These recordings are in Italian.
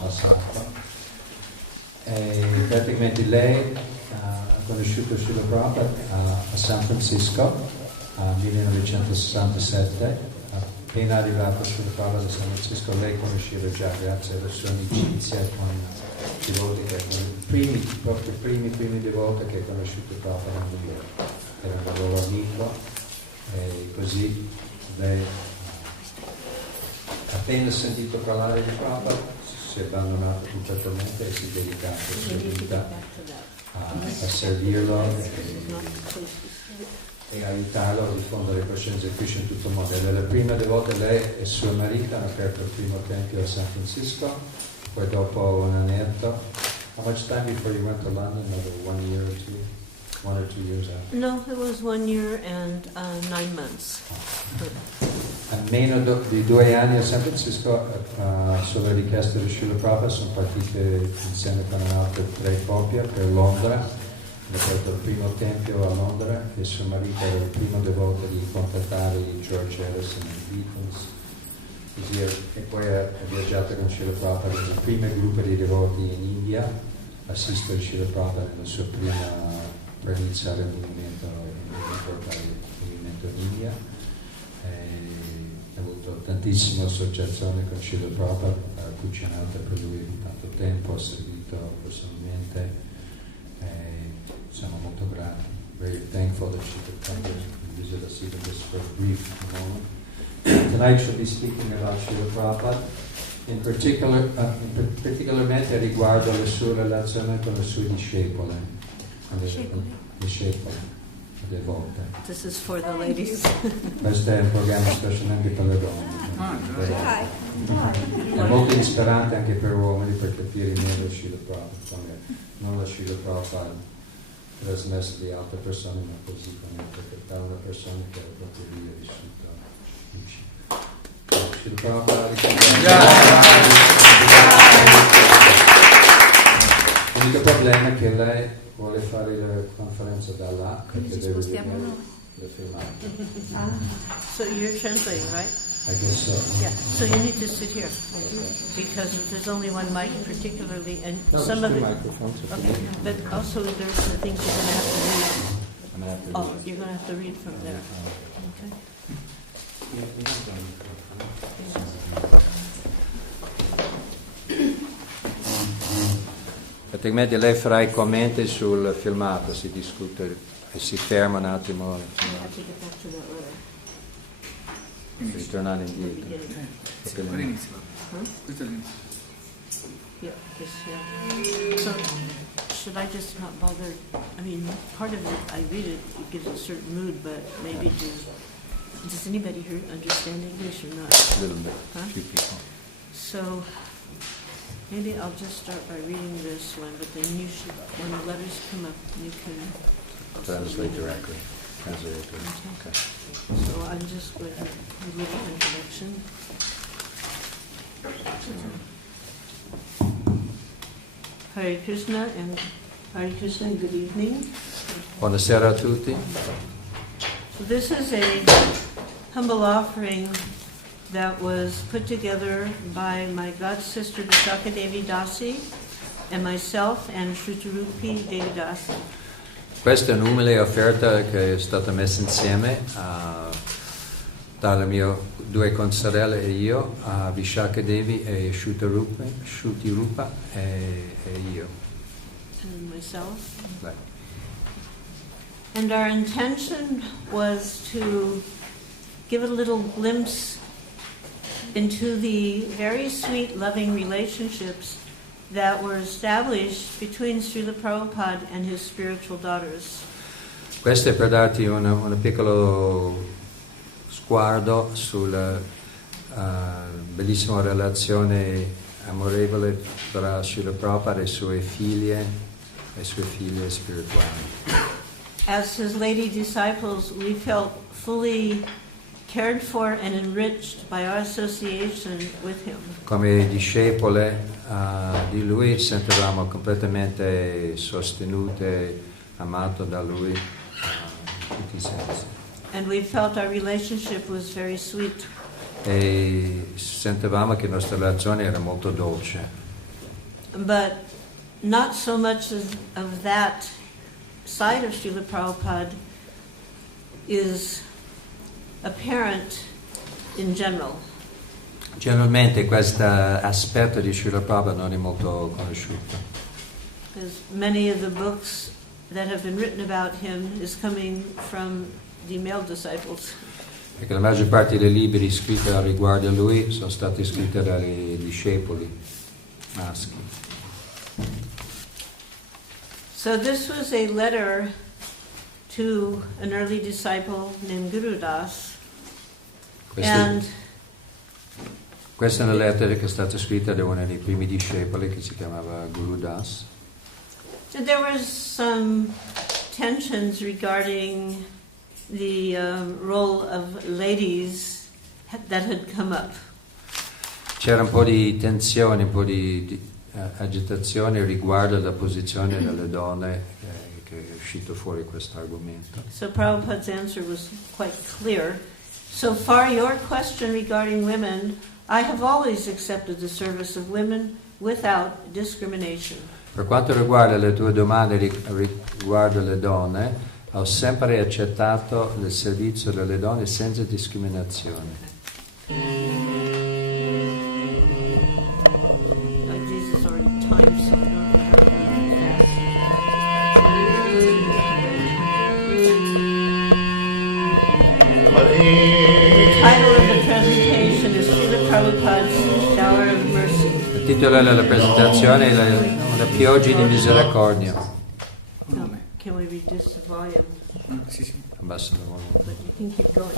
passato. E praticamente lei ha conosciuto Srila Prabhupada a San Francisco nel 1967. Appena arrivato Srila Prabhupada a San Francisco, lei conosceva già grazie alla sua amicizia con i devoti, proprio i primi devoti che ha conosciuto Prabhupada a New York. Era un loro amico e così lei, appena sentito parlare di Prabhupada, si è abbandonata completamente e si è dedicata la sua vita a servirlo e aiutarlo a diffondere coscienza di Krishna in tutto il mondo. La prima devota, lei e suo marito hanno aperto il primo tempio a San Francisco, poi dopo un annetto. How much time before you went to London? Another 1 year or 2? 1 or 2 years after? No, it was 1 year and 9 months. A meno di 2 anni a San Francisco, sulla richiesta di Srila Prabhupada, sono partite insieme con un'altra 3 coppie per Londra. Hanno aperto il primo tempio a Londra e suo marito era il primo devoto di contattare George Harrison e i Beatles. E poi ha viaggiato con Srila Prabhupada nel primo gruppo di devoti in India, assistere Srila Prabhupada nella sua prima per iniziare il movimento in India. Ha avuto tantissime associazioni con Srila Prabhupada, ha cucinato per lui tanto tempo, ha servito personalmente. Siamo molto grati. Very thankful that she could come and visit us even just for a brief moment. Tonight she'll be speaking about Srila Prabhupada, in particolarmente riguardo alle sue relazioni con le sue discepole. Devote. This is for the ladies. Questo è un programma speciale anche per le donne. È molto ispirante anche per uomini per capire meglio Srila Prabhupada, non la Srila Prabhupada trasmesso di altre persone, ma così come da una persona che era proprio lì vissuta. Srila Prabhupada. L'unico problema è che lei vuole fare la conferenza da là perché deve vedere le filmate. So you're translating, right? I guess so. Yeah. So you need to sit here because there's only one mic, particularly, and some of it. Okay. But also there's the things you're going to have to read. I'm gonna have to Oh, you're going to have to read from there. Okay. Praticamente lei farà i commenti sul filmato, si discute e si ferma un attimo. Ritornare indietro. Questo è l'inizio. Yeah, so should I just not bother? I mean, part of it, I read it, it gives a certain mood, but maybe does anybody here understand English or not? A little bit, few people. So maybe I'll just start by reading this one, but then you should, when the letters come up, you can Translate directly. Translate it. Okay. So I'm just going to read the introduction. Hare Krishna and good evening. Buonasera a tutti. So this is a humble offering that was put together by my god sister Devi DASI and myself and Shruti Devi DASI. Questa è un'umile offerta che è stata messa insieme dalle mie 2 consorelle e io, Vishaka Devi e Shruti Rupa e io. And myself. Beh. And our intention was to give a little glimpse into the very sweet, loving relationships that were established between Srila Prabhupada and his spiritual daughters. Questo è per darti un piccolo sguardo sulla bellissima relazione amorevole tra Srila Prabhupada e sue figlie spirituali. As his lady disciples, we felt fully cared for and enriched by our association with him. Come discepole di lui sentivamo completamente sostenute, amato da lui in tutti i sensi. And we felt our relationship was very sweet. E sentivamo che la nostra relazione era molto dolce. but not so much of that side of Srila Prabhupada is apparent in general. Generalmente questo aspetto di Srila Prabhupada non è molto conosciuto. Because many of the books that have been written about him is coming from the male disciples. Perché la maggior parte dei libri scritti al riguardo a lui sono stati scritti dai discepoli maschi. So this was a letter to an early disciple named Guru Das. Questa è una lettera che è stata scritta da uno dei primi discepoli che si chiamava Guru Das. And there was some tensions regarding the role of ladies that had come up. C'era un po' di tensione, un po' di agitazione riguardo alla posizione delle donne che è uscito fuori questo argomento. So Prabhupada's answer was quite clear. So far your question regarding women, I have always accepted the service of women without discrimination. Per quanto riguarda le tue domande riguardo le donne, ho sempre accettato il servizio delle donne senza discriminazione. Jesus already timed, so I don't know how to do that. The title of the presentation is Srila Prabhupada's Shower of Mercy. Il titolo della presentazione è la PIOGGIA di Misericordia. No, can we reduce the volume? Sì. Abbassa il volume. But you can keep going.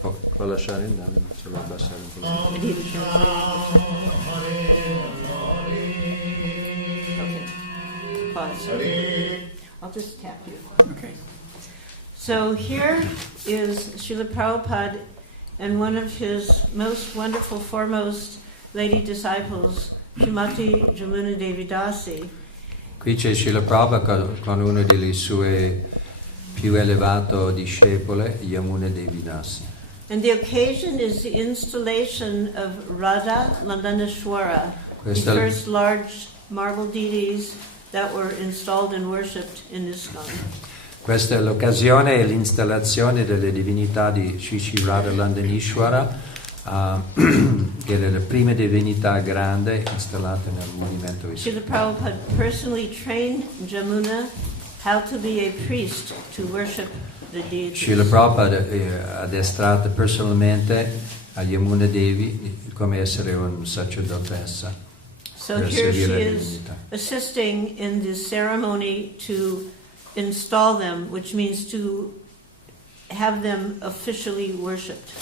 Può lasciare andare, ma se lo abbassare un po'. Okay. Pause. I'll just tap you. Okay. So here is Srila Prabhupada and one of his most wonderful foremost lady disciples, Srimati Jamuna Devi Dasi. Qui c'è Srila Prabhupada con uno delle sue più elevato discepole, Yamuna Devi Dasi. And the occasion is the installation of Radha Landaneshwara, the first large marble deities that were installed and worshipped in ISKCON. Questa è l'occasione e l'installazione delle divinità di Shri Radha Landaneshwara, che è la prima divinità grande installata nel movimento ISKCON. Srila Prabhupada personally trained Jamuna how to be a priest to worship the deities. Srila Prabhupada ha addestrato personalmente a Yamuna Devi come essere un sacerdotessa. So here she is assisting in the ceremony to install them, which means to have them officially worshipped.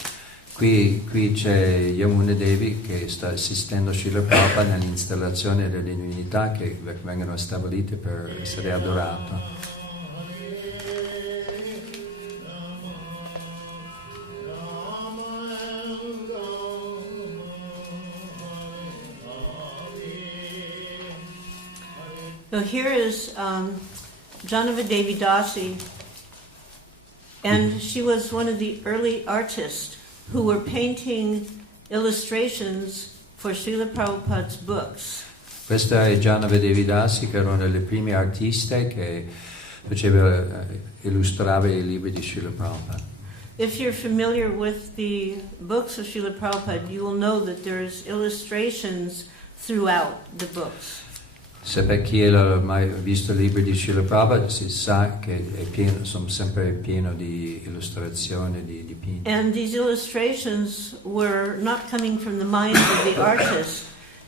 Qui c'è Yamuna Devi che sta assistendo Srila Prabhupada nell'installazione delle divinità che vengono stabilite per essere adorate. So here is Janava Devi Dasi, and she was one of the early artists who were painting illustrations for Srila Prabhupada's books. Questa è Janava Devi Dasi, che era una delle prime artiste che illustrava i libri di Srila Prabhupada. If you're familiar with the books of Srila Prabhupada, you will know that there's illustrations throughout the books. Se per chi ha mai visto i libri di Srila Prabhupada si sa che sono sempre pieno di illustrazioni, di dipinti. And these illustrations were not coming from the mind of the artist.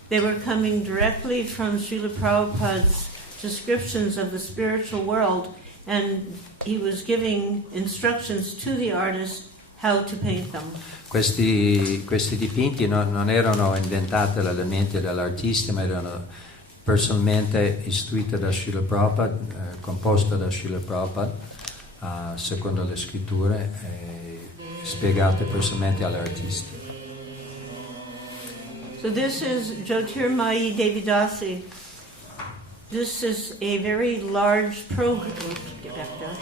They were coming directly from Srila Prabhupada's descriptions of the spiritual world, and he was giving instructions to the artist how to paint them. Questi dipinti non erano inventati dalla mente dell'artista, ma erano personalmente istruita da Srila Prabhupada, composta da Srila Prabhupada, secondo le scritture, spiegate personalmente all'artista. So this is Jyotirmayi Devi Dasi. This is a very large program. Get back there.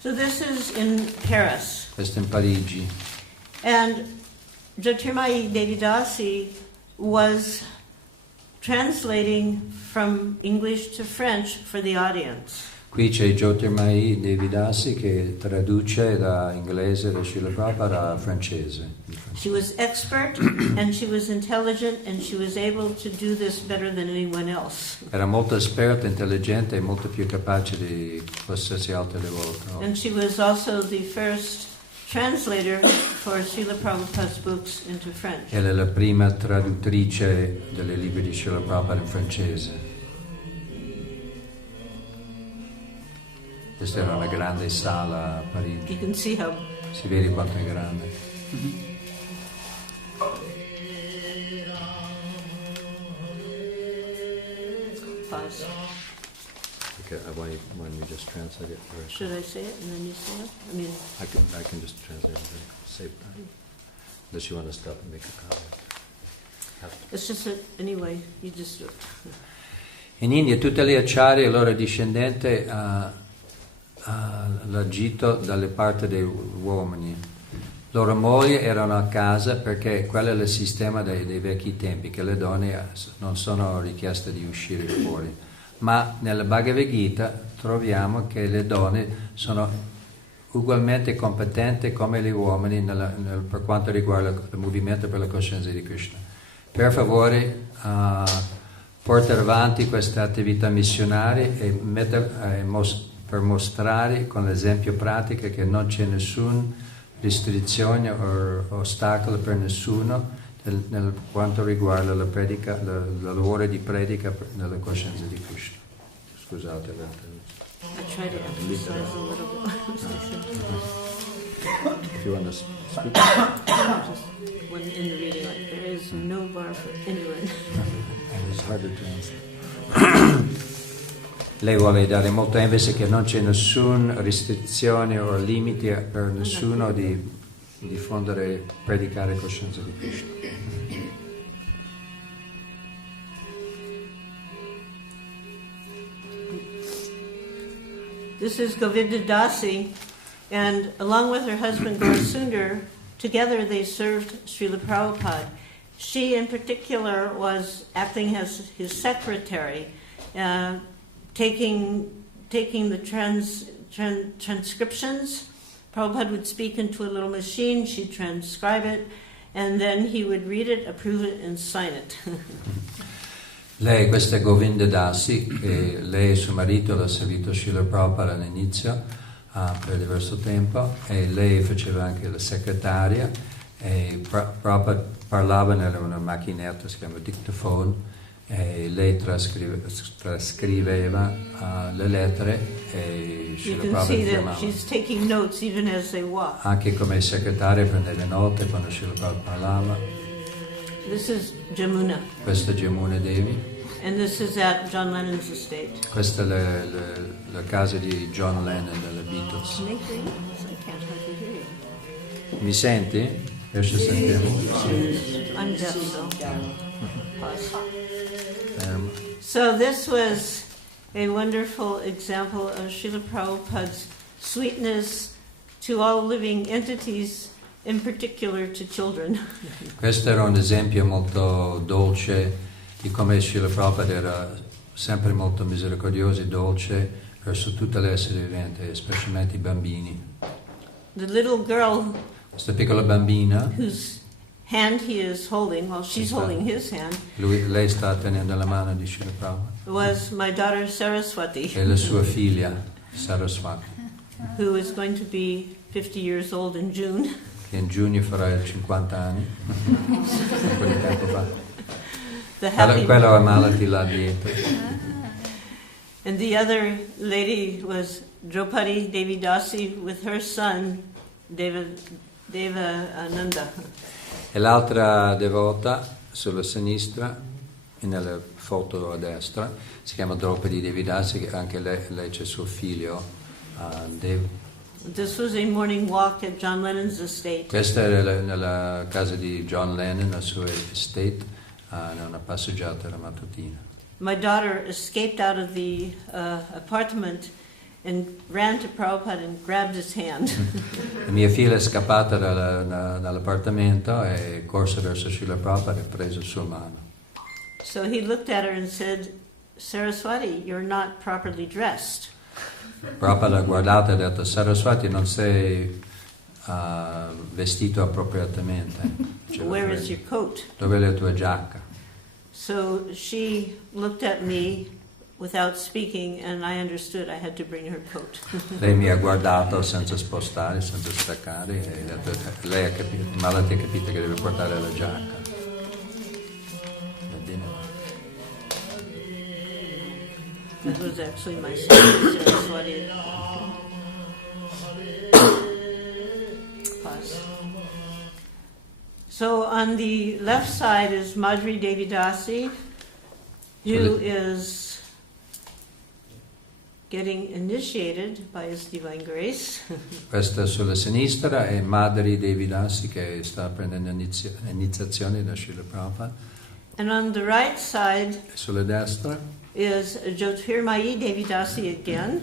So this is in Paris. Questo in Parigi. And Jyotirmayi Devi Dasi was translating from English to French for the audience. Qui c'è Jyotirmayi Devi Dasi che traduce da inglese da Srila Prabhupada a francese. She was expert and she was intelligent and she was able to do this better than anyone else. Era molto esperta, intelligente e molto più capace di qualsiasi altra devota. And she was also the first translator for Srila Prabhupada's books into French. Ella è la prima traduttrice delle libri di Srila Prabhupada in francese. Questa era una grande sala a Parigi. You can see how. Si vede quanto è grande. Pause. Okay, when you just translate it first. Should I say it and then you say it? I mean, I can just translate it and say it. Unless you want to stop and make a comment. it's just that, anyway, you just do it. In India tutte le acciarie, loro discendenti, l'agito dalle parti dei uomini. Loro mogli erano a casa perché quello è il sistema dei vecchi tempi, che le donne non sono richieste di uscire fuori. Ma nella Bhagavad Gita troviamo che le donne sono ugualmente competenti come gli uomini per quanto riguarda il movimento per la coscienza di Krishna. Per favore, portare avanti questa attività missionaria e per mostrare con l'esempio pratico che non c'è nessuna restrizione o ostacolo per nessuno nel quanto riguarda la predica, il lavoro di predica nella coscienza di Krishna. Scusate. I try to emphasize a little bit. If you want to speak. Just when in the reading, like, there is no bar for anyone. It's harder to answer. Lei vuole dare molta enfasi che non c'è nessuna restrizione o limite per nessuno di diffondere, predicare coscienza di Krishna. This is Govinda Dasi, and along with her husband Gaurasundar, together they served Srila Prabhupada. She in particular was acting as his secretary, taking the transcriptions. Prabhupada would speak into a little machine, she'd transcribe it, and then he would read it, approve it, and sign it. Lei, questa è Govinda Dasi, e lei e suo marito l'ha servito Srila Prabhupada all'inizio per diverso tempo, e lei faceva anche la segretaria, e Prabhupada parlava in una macchinetta, si chiama dictaphone, e lei trascriveva le lettere e Srila Prabhupada firmava. She's taking notes even as they walk. Anche come segretaria prendeva note quando Srila Prabhupada parlava. This is Jamuna. Questa è Jamuna Devi. And this is at John Lennon's estate. Questa è la casa di John Lennon delle Beatles. I can't hardly hear you. Mi senti? Riesci a sentire? I'm deaf, so pause. Fermo. So this was a wonderful example of Srila Prabhupada's sweetness to all living entities, in particular to children. Questo era un esempio molto dolce di come Srila Prabhupada era sempre molto misericordioso e dolce verso tutte le esseri viventi, specialmente i bambini. The little girl, Questa piccola bambina, whose hand he is holding, well, she's holding his hand, lei sta tenendo la mano di Srila Prabhupada, was my daughter Saraswati, è la sua figlia Saraswati, who is going to be 50 years old in June. che in giugno farà 50 anni, un po' di tempo fa. Quello è MALATI là dietro. And the other lady was Draupadi Devi Dasi with her son Deva Ananda. E l'altra devota sulla sinistra, nella foto a destra, si chiama Draupadi Devi Dasi, che anche lei c'è suo figlio Dev. This was a morning walk at John Lennon's estate. Questa era nella casa di John Lennon, la sua estate, una passeggiata la mattutina. My daughter escaped out of the apartment and ran to Prabhupada and grabbed his hand. La mia figlia è scappata dall'appartamento e corse verso Srila Prabhupada e prese il suo mano. So he looked at her and said, Saraswati, you're not properly dressed. Prabhupada l'ha guardata e ha detto, Saraswati, non sei vestito appropriatamente. Where is your coat? Dov'è la tua giacca? So she looked at me without speaking, and I understood I had to bring her coat. Lei mi ha guardato senza spostare, senza staccare, e ha detto, lei ha capito, Malati ha capito che deve portare la giacca. Va bene. That was actually my sister, Saraswati. Pause. So on the left side is Madhuri Devi Dasi, who is getting initiated by His Divine Grace. Questa sulla sinistra è Madhuri Devi Dasi che sta prendendo iniziazione da Srila Prabhupada. And on the right side Sulla destra is Jyotirmayi Devi Dasi again.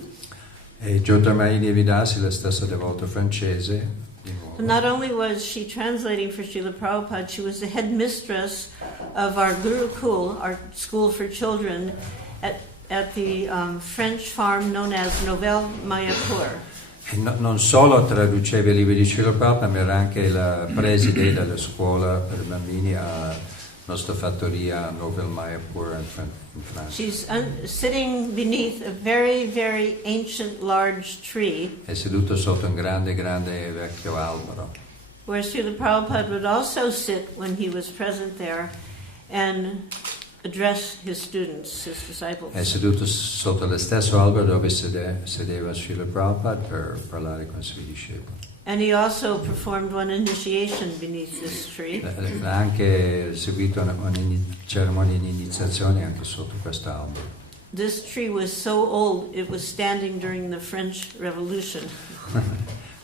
è Jyotirmayi Devi Dasi, la stessa devota francese. Di nuovo. Not only was she translating for Srila Prabhupada, she was the headmistress of our Gurukul, our school for children, at the French farm known as Nouvelle Mayapur. E non solo traduceva i libri di Srila Prabhupada, ma era anche la preside della scuola per bambini a nostra fattoria Nouvelle Mayapur in Francia. She's sitting beneath a very, very ancient large tree, È seduto sotto un grande, grande vecchio albero, where Srila Prabhupada would also sit when he was present there and address his students, his disciples. è seduto sotto lo stesso albero dove sedeva Srila Prabhupada per parlare con i suoi discepoli. And he also performed one initiation beneath this tree. Ha anche seguito una cerimonia di iniziazione anche sotto quest'albero. This tree was so old it was standing during the French Revolution.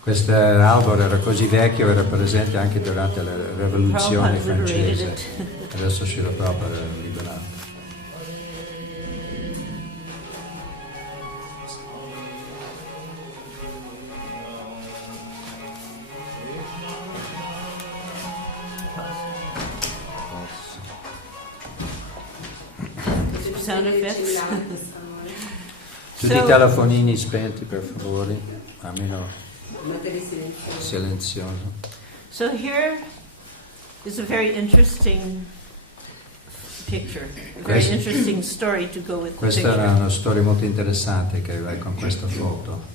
Questo albero era così vecchio, era presente anche durante la rivoluzione Prabhupada liberated francese. it. Adesso Srila Prabhupada l'ha liberato. Sound effects. Tutti i telefonini spenti, per favore, almeno silenzioso. So here is a very interesting picture, a very Questo- interesting story to go with the Questa era picture. una storia molto interessante che vai con questa foto.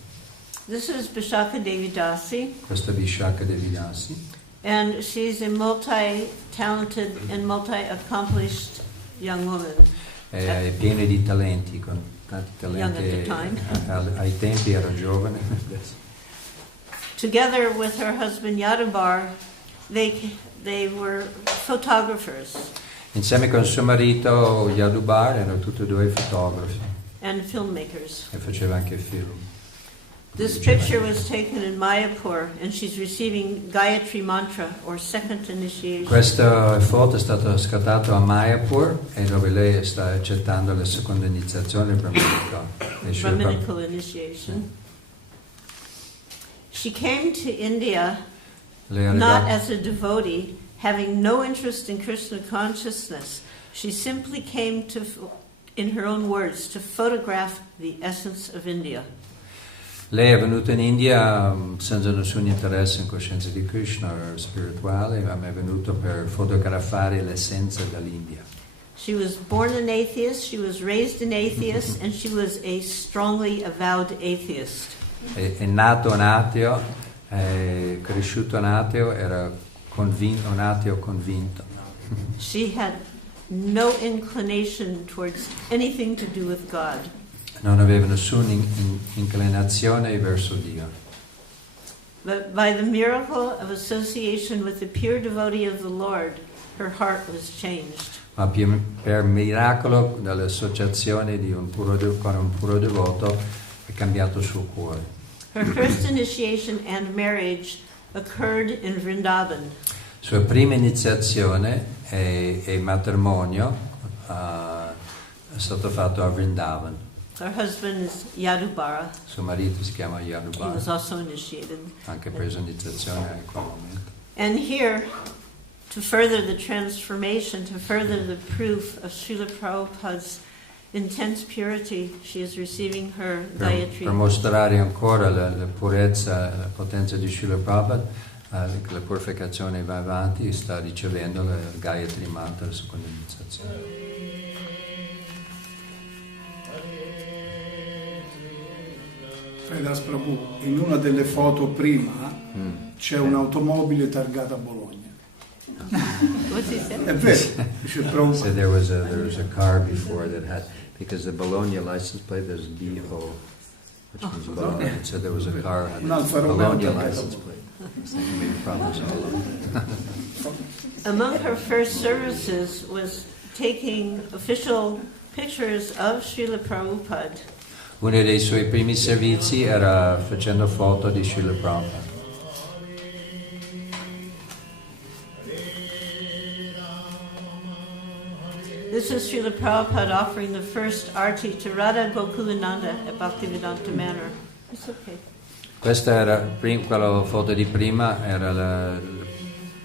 This is Vishaka Devi Dasi, Questa Vishaka Devi Dasi. and she's a multi-talented and multi-accomplished young woman. È piena di talenti, con tanti Young talenti. at the time. Ai tempi era giovane. Together with her husband Yadabar, they were photographers Insieme con suo marito Yadubar erano tutti e due fotografi and filmmakers. e faceva anche film. This picture was taken in Mayapur, and she's receiving Gayatri Mantra, or second initiation. Questa foto è stata scattata a Mayapur e dove lei sta accettando la seconda iniziazione Brahminical initiation. She came to India Lei è not arrivata, as a devotee, having no interest in Krishna consciousness. She simply came to, in her own words, to photograph the essence of India. lei è venuta in India senza nessun interesse in coscienza di Krishna o spirituale, ma è venuta per fotografare l'essenza dell'India. She was born an atheist, she was raised an atheist, and she was a strongly avowed atheist. È nato un ateo, è cresciuto un ateo, era un ateo convinto. She had no inclination towards anything to do with God. Non aveva nessuna inclinazione verso Dio. But by the miracle of association with the pure devotee of the Lord, her heart was changed. Ma per miracolo dall'associazione con un puro devoto è cambiato il suo cuore. Her first initiation and marriage occurred in Vrindavan. Sua prima iniziazione e matrimonio è stato fatto a Vrindavan. Her husband is Yadubara. Suo marito si chiama He Yadubara, was also initiated. ha anche preso iniziazione in quel momento. And here, to further the transformation, to further the proof of Srila Prabhupada's intense purity, she is receiving her Gayatri. Per mostrare ancora la purezza, la potenza di Srila Prabhupada, la purificazione va avanti, sta ricevendo la Gayatri Mantra, la seconda iniziazione. Das Prabhu, in una delle foto prima c'è un'automobile targata a Bologna. What's he say? È vero, dice Prabhupada. So there was a car before that had, because the Bologna license plate, there's BO, which means Bologna. So there was a car that had Alfa Romeo Bologna targata a license Bologna. plate. So maybe problems in Bologna. Among her first services was taking official pictures of Srila Prabhupada. Uno dei suoi primi servizi era facendo foto di Srila Prabhupada. This is Srila Prabhupada offering the first arti to Radha Gokulananda at Bhaktivedanta Manor. It's okay. Questa era, quella foto di prima, era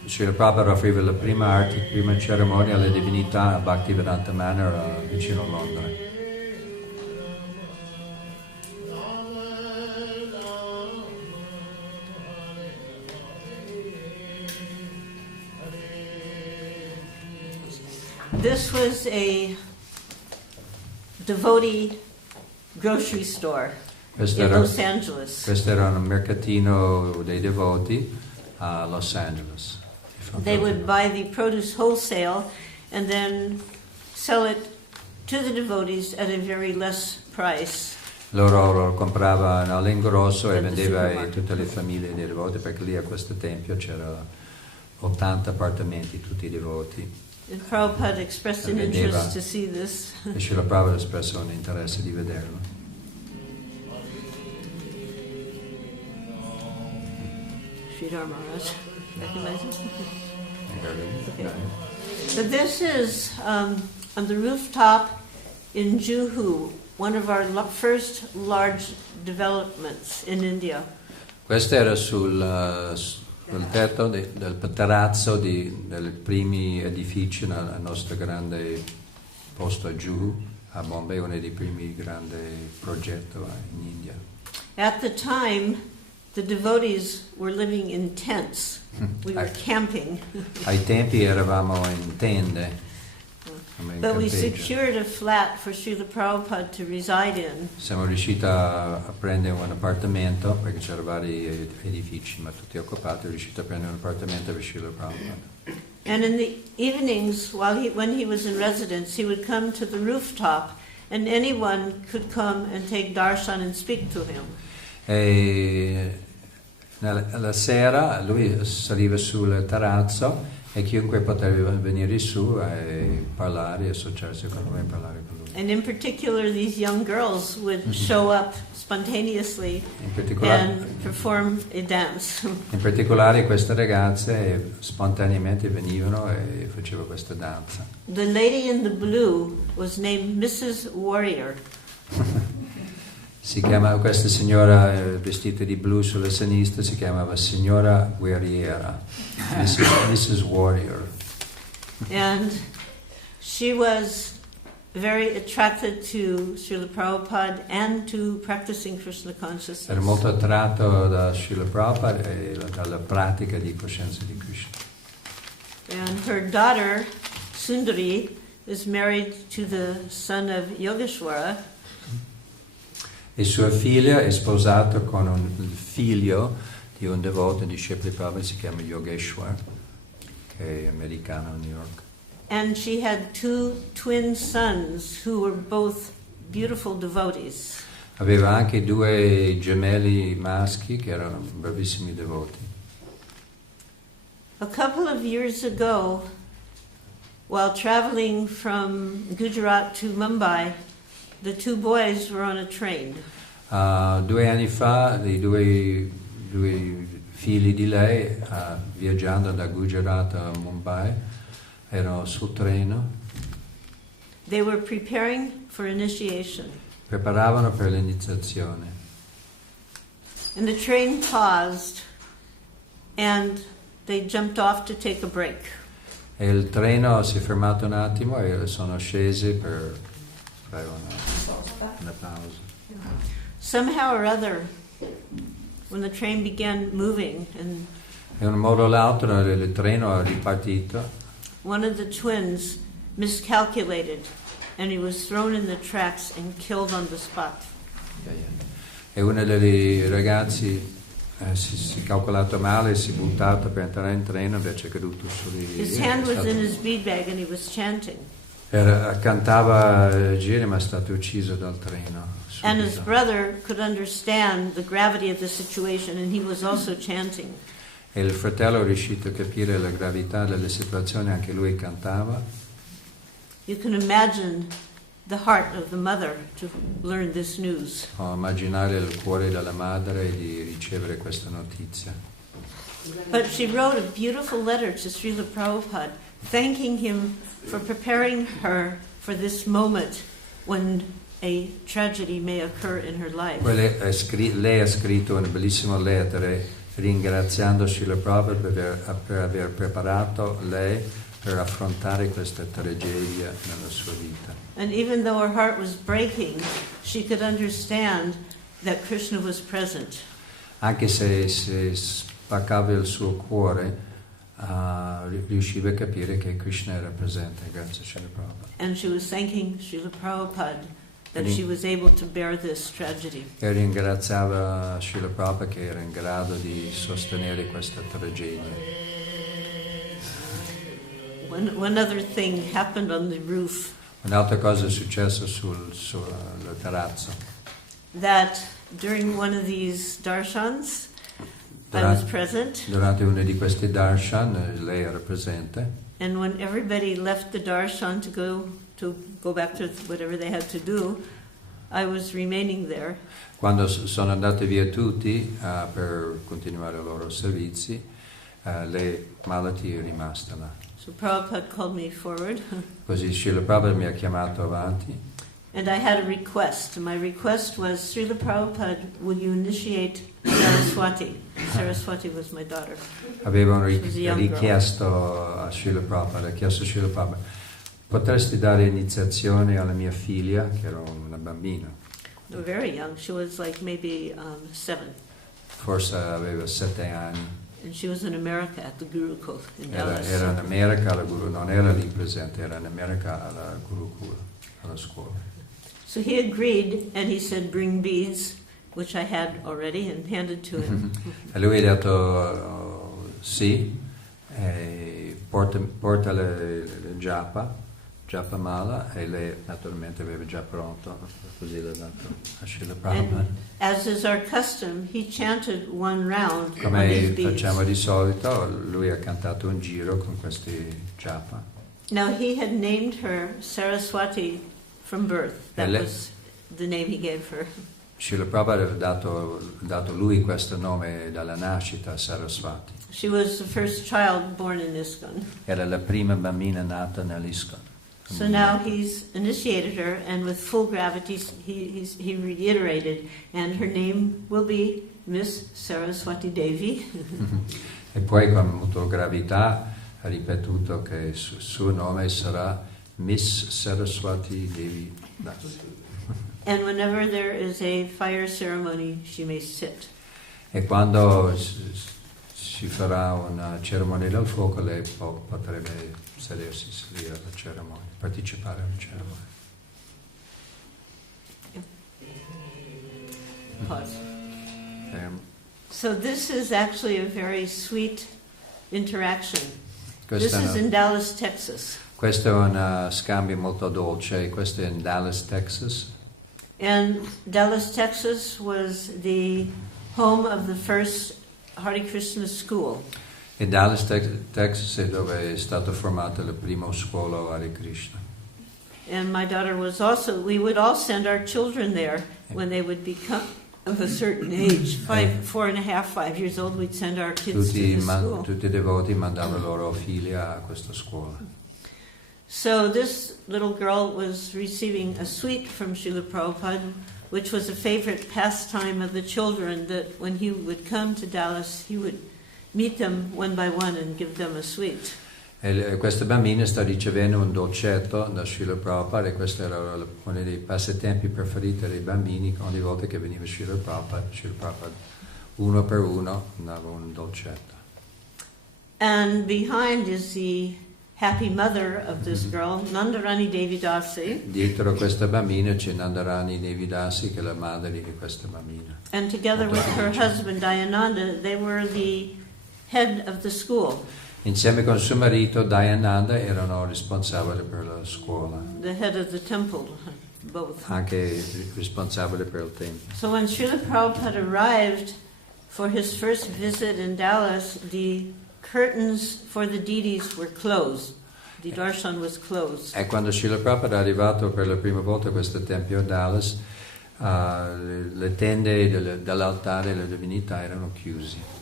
Srila Prabhupada offriva la prima arte, prima cerimonia alle divinità a Bhaktivedanta Manor vicino a Londra. This was a devotee grocery store in Los Angeles. Questo era un mercatino dei devoti a Los Angeles. They would buy the produce wholesale and then sell it to the devotees at a very less price. Loro comprava all'ingrosso e vendeva a tutte le famiglie dei devoti, perché lì a questo tempio c'erano 80 appartamenti, tutti i devoti. And Prabhupada expressed an interest to see this. E Srila Prabhupada ha espresso un interesse di vederlo. Sridhar Maharaj, recognize it? Okay. But this is on the rooftop in Juhu, one of our first large developments in India. Questo era sul tetto del terrazzo dei primi edifici nel nostro grande posto a Juhu, a Bombay, uno dei primi grandi progetti in India. At the time, the devotees were living in tents. We were camping. Ai tempi eravamo in tende. But we secured a flat for Srila Prabhupada to reside in. Siamo riusciti a prendere un appartamento, perché c'erano vari edifici, ma tutti occupati, siamo riusciti a prendere un appartamento per Srila Prabhupada. And in the evenings, when he was in residence, he would come to the rooftop, and anyone could come and take darshan and speak to him. E la sera lui saliva sul terrazzo e chiunque poteva venire su e parlare, associarsi con lui e parlare con lui. And in particular, these young girls would show up spontaneously and perform a dance. In particolare queste ragazze spontaneamente venivano e facevano questa danza. The lady in the blue was named Mrs. Warrior. Si chiama questa signora vestita di blu sulla sinistra, si chiamava signora guerriera, Mrs. Warrior. And she was very attracted to Srila Prabhupada and to practicing Krishna consciousness. Era molto attratto da Srila Prabhupada e dalla pratica di coscienza di Krishna. And her daughter, Sundari, is married to the son of Yogeshwara. E sua figlia è sposata con il figlio di un devoto di Srila Prabhupada, si chiama Yogeshwar, che è americano a New York. And she had 2 twin sons who were both beautiful devotees. Aveva anche 2 gemelli maschi che erano bravissimi devoti. A couple of years ago, while traveling from Gujarat to Mumbai, the 2 boys were on a train. 2 anni fa, i due figli di lei, viaggiando da Gujarat a Mumbai, erano sul treno. They were preparing for initiation. preparavano per l'iniziazione. And the train paused, and they jumped off to take a break. E il treno si è fermato un attimo e sono scesi per fare una pausa. Somehow or other, when the train began moving and In un modo o l'altro il treno è ripartito, one of the twins miscalculated, and he was thrown in the tracks and killed on the spot. e uno dei ragazzi si è calcolato male e si è buttato per entrare in treno, invece è caduto su di... His hand was in his bead bag and he was chanting. Cantava giri ma è stato ucciso dal treno. And his subito. brother could understand the gravity of the situation, and he was also chanting. E il fratello è riuscito a capire la gravità della situazione, anche lui cantava. You can imagine the heart of the mother to learn this news. Ho immaginare il cuore della madre di ricevere questa notizia. But she wrote a beautiful letter to Srila Prabhupada, thanking him for preparing her for this moment when a tragedy may occur in her life. Lei ha scritto una bellissima lettera ringraziando Srila Prabhupada per aver preparato lei per affrontare questa tragedia nella sua vita. And even though her heart was breaking, she could understand that Krishna was present. Anche se spaccava il suo cuore, riusciva a capire che Krishna era presente, grazie a Srila Prabhupada. And she was thanking Srila Prabhupada that she was able to bear this tragedy. E ringraziava Srila Prabhupada che era in grado di sostenere questa tragedia. One other thing happened on the roof. Un'altra cosa è successa sul terrazzo. That during one of these darshans, I was present. Durante uno di questi darshan lei era presente. And when everybody left the darshan to go back to whatever they had to do, I was remaining there. Quando sono andati via tutti per continuare i loro servizi, lei MALATI è rimasta là. So Prabhupada called me forward. Così Srila Prabhupada mi ha chiamato avanti. And I had a request. My request was, Srila Prabhupada, will you initiate Saraswati? Saraswati was my daughter. Avevo richiesto a Srila Prabhupada, potresti dare iniziazione alla mia figlia, che era una bambina. Very young. She was like maybe 7. Forse aveva 7 anni. And she was in America at the Gurukul in Dallas. Era in America alla Guru, non era lì presente, era in America alla Gurukul, alla scuola. So he agreed, and he said, bring beads, which I had already, and handed to him. E lui ha detto sì, porta le japa mala, e lei naturalmente aveva già pronto, così l'ha dato a Srila Prabhupada. And as is our custom, he chanted one round on these Come beads. facciamo di solito, lui ha cantato un giro con questi japa. Now he had named her Saraswati from birth. That was the name he gave her. Srila Prabhupada aveva dato lui questo nome dalla nascita, Saraswati. She was the first child born in ISKCON. Era la prima bambina nata nell'ISKCON. So now he's initiated her, and with full gravity he reiterated, and her name will be Miss Saraswati Devi. E poi con molta gravità ha ripetuto che il suo nome sarà Miss Saraswati Devi. And whenever there is a fire ceremony, she may sit. E quando si farà una cerimonia del fuoco, lei potrebbe sedersi lì alla cerimonia, partecipare alla cerimonia. Pause. So this is actually a very sweet interaction. This is in Dallas, Texas. Questo è un scambio molto dolce, questo è in Dallas, Texas. And Dallas, Texas was the home of the first Hare Krishna school. E Dallas, Texas è dove è stata formata la prima scuola Hare Krishna. And my daughter was also, we would all send our children there when they would become of a certain age, 4.5 years old, we'd send our kids to the school. Tutti i devoti mandavano i loro figli a questa scuola. So this little girl was receiving a sweet from Srila Prabhupada, which was a favorite pastime of the children, that when he would come to Dallas, he would meet them one by one and give them a sweet. E questa bambina sta ricevendo un dolcetto da Srila Prabhupada, e questo era uno dei passatempi preferiti dei bambini. Ogni volta che veniva Srila Prabhupada uno per uno dava un dolcetto. And behind is the happy mother of this girl, Nandarani Devi Dasi. Dietro questa bambina c'è Nandarani Devi Dasi, che è la madre di questa bambina. And together with her husband Dayananda, they were the head of the school. Insieme con suo marito Dayananda erano responsabili per la scuola, The head of the temple, both. anche responsabili per il tempio. So when Srila Prabhupada arrived for his first visit in Dallas, the curtains for the deities were closed. The darshan was closed. E quando Srila Prabhupada è arrivato per la prima volta a questo tempio a Dallas, le tende dell'altare delle divinità erano chiuse.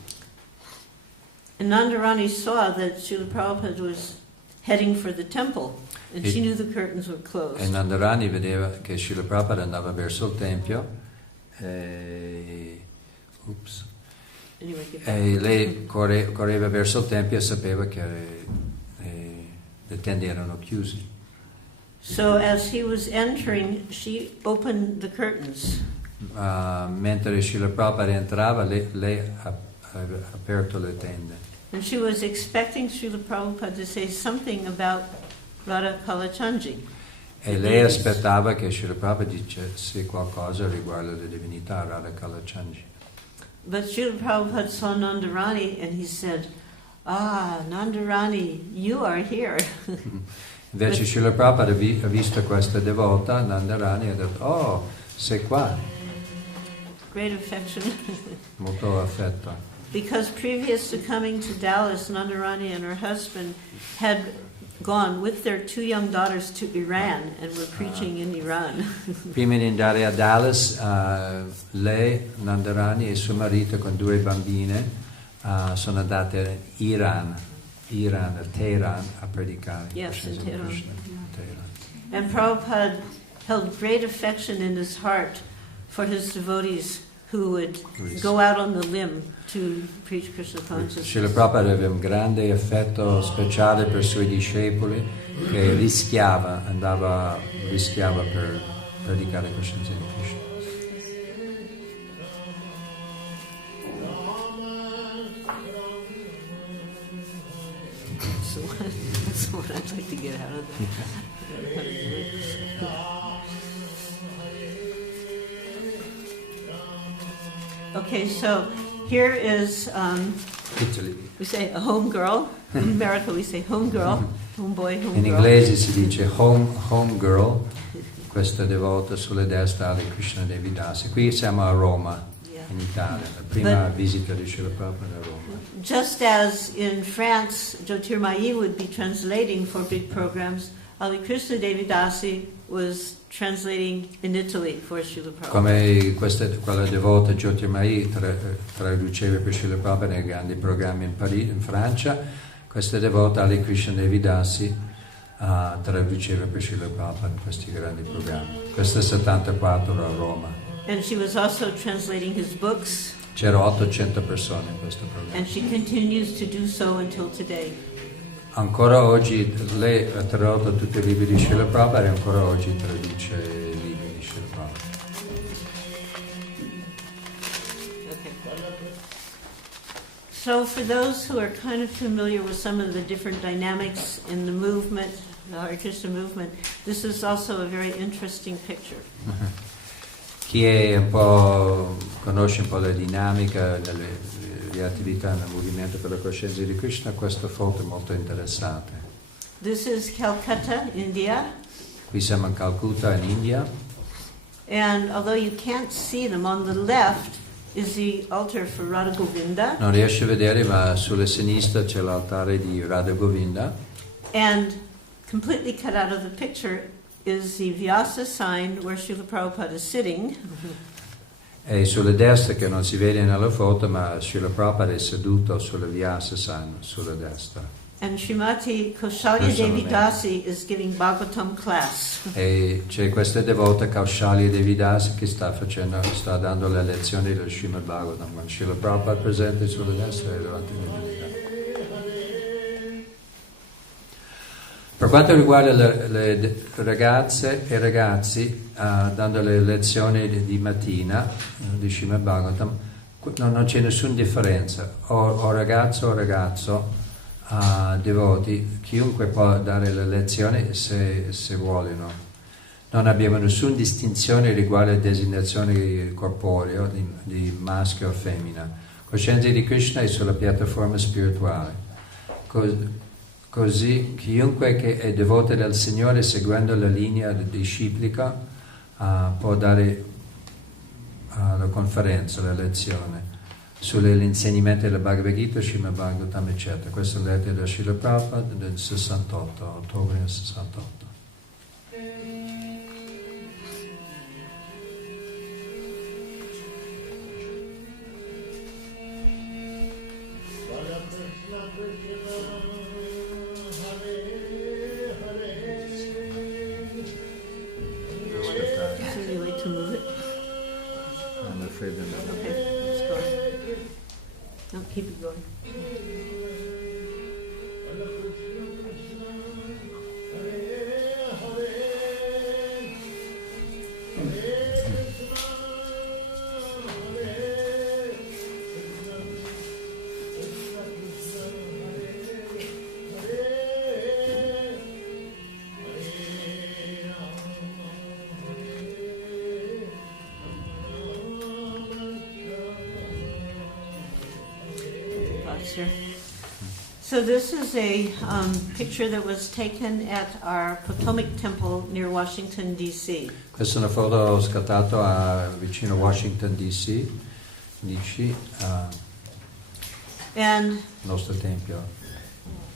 And Nandarani saw that Srila Prabhupada was heading for the temple, and she knew the curtains were closed. E Nandarani vedeva che Srila Prabhupada andava verso il tempio, e lei correva verso il tempio e sapeva che le tende erano chiuse. So as he was entering, she opened the curtains. Mentre Srila Prabhupada entrava, lei aveva aperto le tende. And she was expecting Srila Prabhupada to say something about Radha Kalachandji. E lei aspettava che Srila Prabhupada dicesse qualcosa riguardo alle divinità Radha Kalachandji. But Srila Prabhupada saw Nandarani and he said, "Ah, Nandarani, you are here." Invece Srila Prabhupada ha visto questa devota, Nandarani, e ha detto, "Oh, sei qua." Great affection. Molto affetto. Because previous to coming to Dallas, Nandarani and her husband had gone with their 2 young daughters to Iran and were preaching in Iran. Prima di andare a Dallas, lei, Nandarani e suo marito con 2 bambine sono andate in Iran, a Teheran, a predicare. Yes, in Tehran. Teheran. And Prabhupada held great affection in his heart for his devotees who would go out on the limb to preach Krishna consciousness. Srila Prabhupada aveva un grande affetto speciale per i suoi discepoli, che rischiava per predicare la coscienza di Krishna. So that's what I'd like to get out of that. Okay, so here is, Italy. we say a home girl. In America we say home girl, home boy, home In girl. inglese si dice home girl, questa devota sulle destre alle Krishna Devi Dasi. Qui siamo a Roma, in Italia, la prima visita di Srila Prabhupada a Roma. Just as in France, Jyotirmayi would be translating for big programs, Ali Krishna Devi Dasi was translating in Italy for Srila Prabhupada. Come quella devota Jyotirmayi traduceva per Srila Prabhupada nei grandi programmi in Francia, questa devota Ali Krishna Devi Dasi traduceva per Srila Prabhupada in questi grandi programmi. Questo è 74 a Roma. And she was also translating his books. C'erano 800 persone in questo programma. And she continues to do so until today. Ancora oggi lei ha tradotto tutti i libri di Srila Prabhupada e ancora oggi traduce i libri di Srila Prabhupada. Okay. So for those who are kind of familiar with some of the different dynamics in the movement, the Hare Krishna movement, this is also a very interesting picture. Chi conosce un po' la dinamica delle attività nel movimento per la coscienza di Krishna, questa foto è molto interessante. This is Calcutta, India. Qui siamo in Calcutta, in India. And although you can't see them, on the left is the altar for Radha Govinda. Non riesce a vedere, ma sulla sinistra c'è l'altare di Radha Govinda. And completely cut out of the picture is the Vyasa sign where Srila Prabhupada is sitting. E sulla destra, che non si vede nella foto, ma Srila Prabhupada è seduto sulla Vyasa sign, sulla destra. And Srimati Kaushalya Devi Dasi is giving Bhagavatam class. E c'è questa devota Kaushalya Devi Dasi che sta dando le lezioni del Srimad Bhagavatam, con Srila Prabhupada presente sulla destra e davanti all'umanità. Per quanto riguarda le ragazze e ragazzi, dando le lezioni di mattina di Srimad Bhagavatam, non c'è nessuna differenza, o ragazzo, devoti, chiunque può dare le lezioni se vogliono. Non abbiamo nessuna distinzione riguardo alla designazione corporea di maschio o femmina. Coscienza di Krishna è sulla piattaforma spirituale. Così chiunque che è devoto del Signore seguendo la linea disciplica può dare la conferenza, la lezione sull'insegnamento della Bhagavad Gita, Srimad Bhagavatam, eccetera. Questa è la lettera da Srila Prabhupada del 68, ottobre del 68. Keep it going. So this is a picture that was taken at our Potomac Temple near Washington, D.C. Questa è una foto scattata vicino Washington, D.C. And nostro tempio.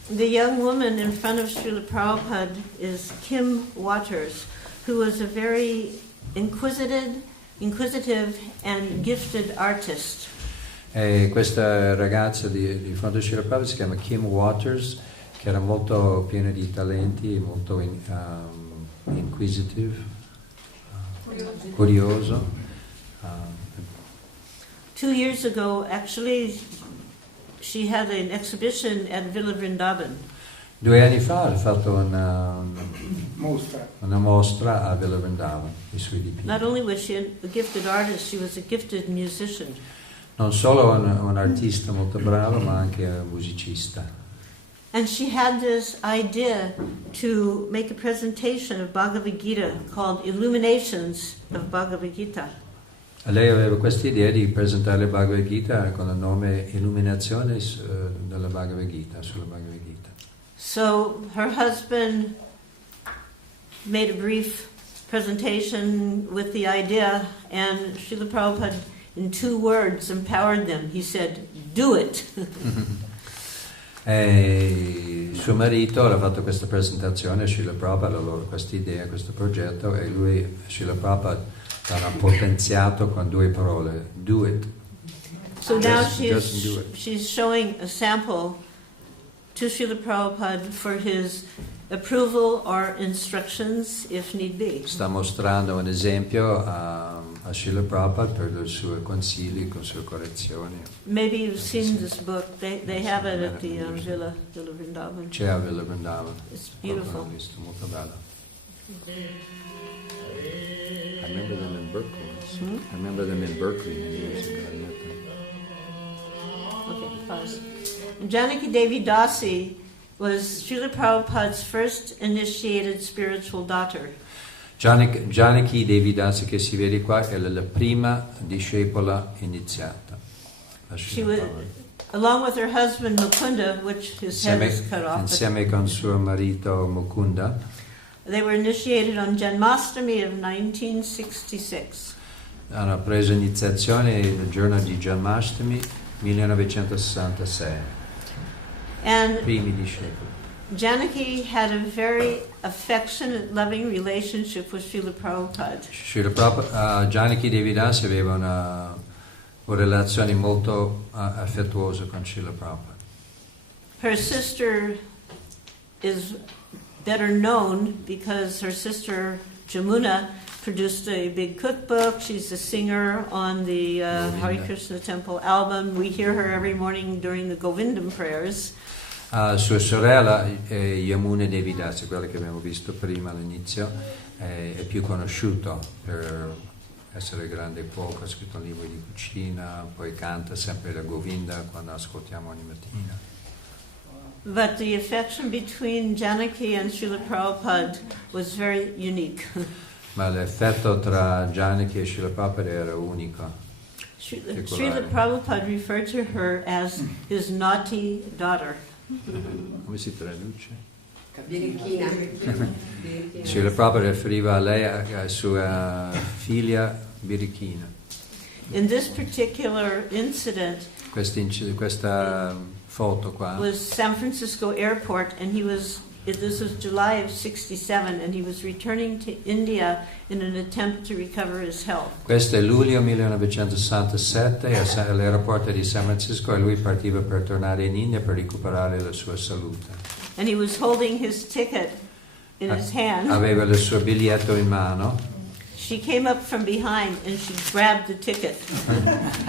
the young woman in front of Srila Prabhupada is Kim Waters, who was a very inquisitive and gifted artist. E questa ragazza di fronte a Srila Prabhupada si chiama Kim Waters, che era molto piena di talenti, molto inquisitive, curioso. 2 years ago, actually, she had an exhibition at Villa Vrindavan. 2 anni fa ha fatto una mostra a Villa Vrindavan, i suoi dipinti. Not only was she a gifted artist, she was a gifted musician. Non solo un artista molto bravo, ma anche un musicista. And she had this idea to make a presentation of Bhagavad Gita called Illuminations of Bhagavad Gita. Lei aveva questa idea di presentare la Bhagavad Gita con il nome Illuminazione della Bhagavad Gita, sulla Bhagavad Gita. So her husband made a brief presentation with the idea, and Srila Prabhupada, in 2 words, empowered them. He said, "Do it." E suo marito ha fatto questa presentazione a Srila Prabhupada, questa idea, questo progetto, e lui, Srila Prabhupada, l'ha potenziato con 2 parole: do it. So now Just do it. she's showing a sample to Srila Prabhupada for his approval or instructions if need be. Sta mostrando un esempio a Srila Prabhupada per i suoi consigli, con le sue correzioni. Maybe you've seen this book. They have it at the Villa Vrindavan. C'è a Villa Vrindavan. It's beautiful. L'ho visto, molto bello. I remember them in Berkeley. I remember them in Berkeley years ago. I met them. Okay, pause. Janaki Devi Dasi was Srila Prabhupada's first initiated spiritual daughter. Janaki Devi Dasi, che si vede qua, è la prima discepola iniziata. She was, along with her husband Mukunda, which his head is cut off. Insieme con suo marito Mukunda. They were initiated on Janmashtami of 1966. Hanno preso iniziazione il giorno di Janmashtami 1966. And Primi discepoli. Janaki had a very affectionate, loving relationship with Srila Prabhupada. Janaki Devi Dasi aveva una relazione molto affettuosa con Srila Prabhupada. Her sister is better known because her sister Jamuna produced a big cookbook. She's a singer on the Hare Krishna Temple album. We hear her every morning during the Govindam prayers. Sua sorella Yamuna Devi Dasi, quella che abbiamo visto prima all'inizio, è più conosciuto per essere grande cuoco, ha scritto libri di cucina, poi canta sempre la Govinda quando ascoltiamo ogni mattina. But the affection between Janaki and Srila Prabhupada was very unique. Ma l'effetto tra Janaki e Srila Prabhupada era unico. Srila Prabhupada referred to her as his naughty daughter. Come si traduce? Birichina. Srila Prabhupada riferiva a lei, a sua figlia Birichina. In this particular incident, Questa foto qua was San Francisco Airport, and this was July of 67, and he was returning to India in an attempt to recover his health. Questo è luglio 1967 all'aeroporto di San Francisco e lui partiva per tornare in India per recuperare la sua salute. And he was holding his ticket in his hand. Aveva il suo biglietto in mano. She came up from behind and she grabbed the ticket.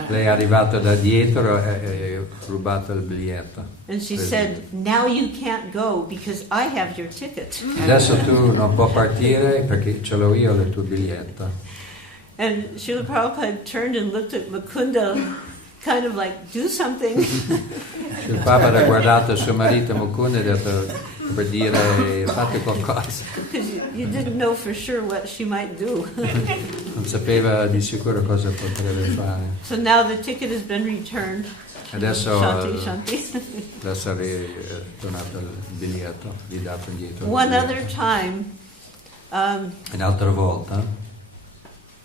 Lei è arrivata da dietro e ha rubato il biglietto. And she said, "Now you can't go because I have your ticket." Adesso tu non puoi partire perché ce l'ho io il tuo biglietto. And Srila Prabhupada turned and looked at Mukunda, kind of like, "Do something." Il Papa ha guardato suo marito Mukunda e ha detto per dire fate qualcosa. Because you didn't know for sure what she might do. Non sapeva di sicuro cosa potrebbe fare. So now the ticket has been returned. Adesso Shanti. adesso è tornato il biglietto, gli dato indietro. One other time, Un'altra volta,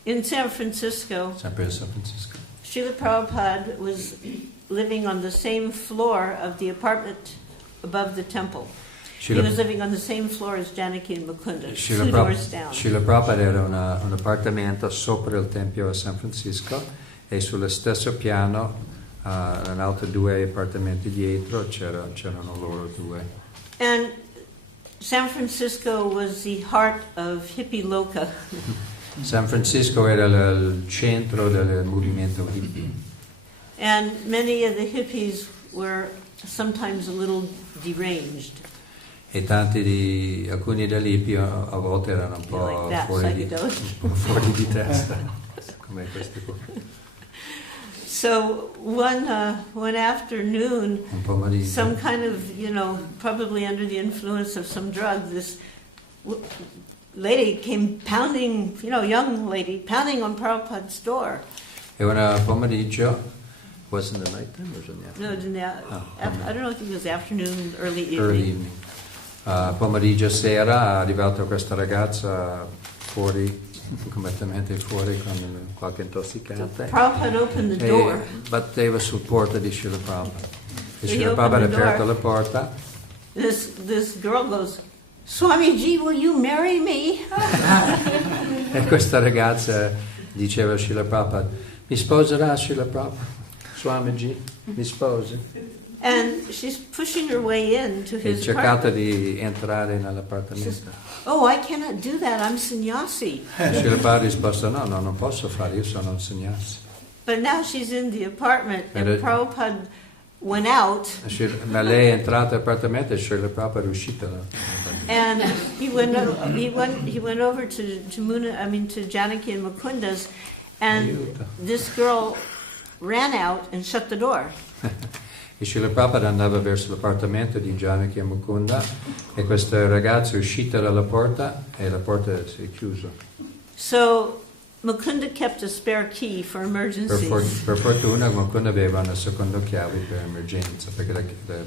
in San Francisco, sempre a San Francisco, Srila Prabhupada was living on the same floor of the apartment above the temple. He was living on the same floor as Janaki and Mukunda, two doors down. Srila Prabhupada era un appartamento sopra il tempio a San Francisco e sullo stesso piano, in alto 2 appartamenti dietro, c'erano loro 2. And San Francisco was the heart of hippie loka. San Francisco era il centro del movimento hippie. And many of the hippies were sometimes a little deranged. E alcuni degli hippie a volte erano un po' fuori di testa, come questi qua. So one afternoon, some kind of, probably under the influence of some drug, this lady came pounding, young lady, pounding on Prabhupada's door. E un pomeriggio, was it the night time or was it in the afternoon? No, I don't know if it was afternoon, early evening. Early evening. Pomeriggio sera è arrivata questa ragazza fuori, completamente fuori con qualche intossicante. Prabhupada opened the door. Batteva sul porta di Srila Prabhupada. E Srila Prabhupada ha aperto la porta. This girl goes, "Swamiji, will you marry me?" E questa ragazza diceva a Srila Prabhupada, mi sposerà Srila Prabhupada? Swamiji, mi sposi? And she's pushing her way into his cercata apartment. di entrare nell'appartamento. Says, "Oh, I cannot do that. I'm sannyasi." Srila Prabhupada ha risposto, no, non posso fare, io sono un sannyasi. But now she's in the apartment, and But Prabhupada went out. Ma lei è entrata all'appartamento e Srila Prabhupada è uscita. And he went over to Janaki and Mukunda's, and this girl ran out and shut the door. E Srila Prabhupada andava verso l'appartamento di Janaki e Mukunda e questa ragazza è uscita dalla porta e la porta si è chiusa. So Mukunda kept a spare key for emergencies. Per fortuna Mukunda aveva una seconda chiave per emergenza perché la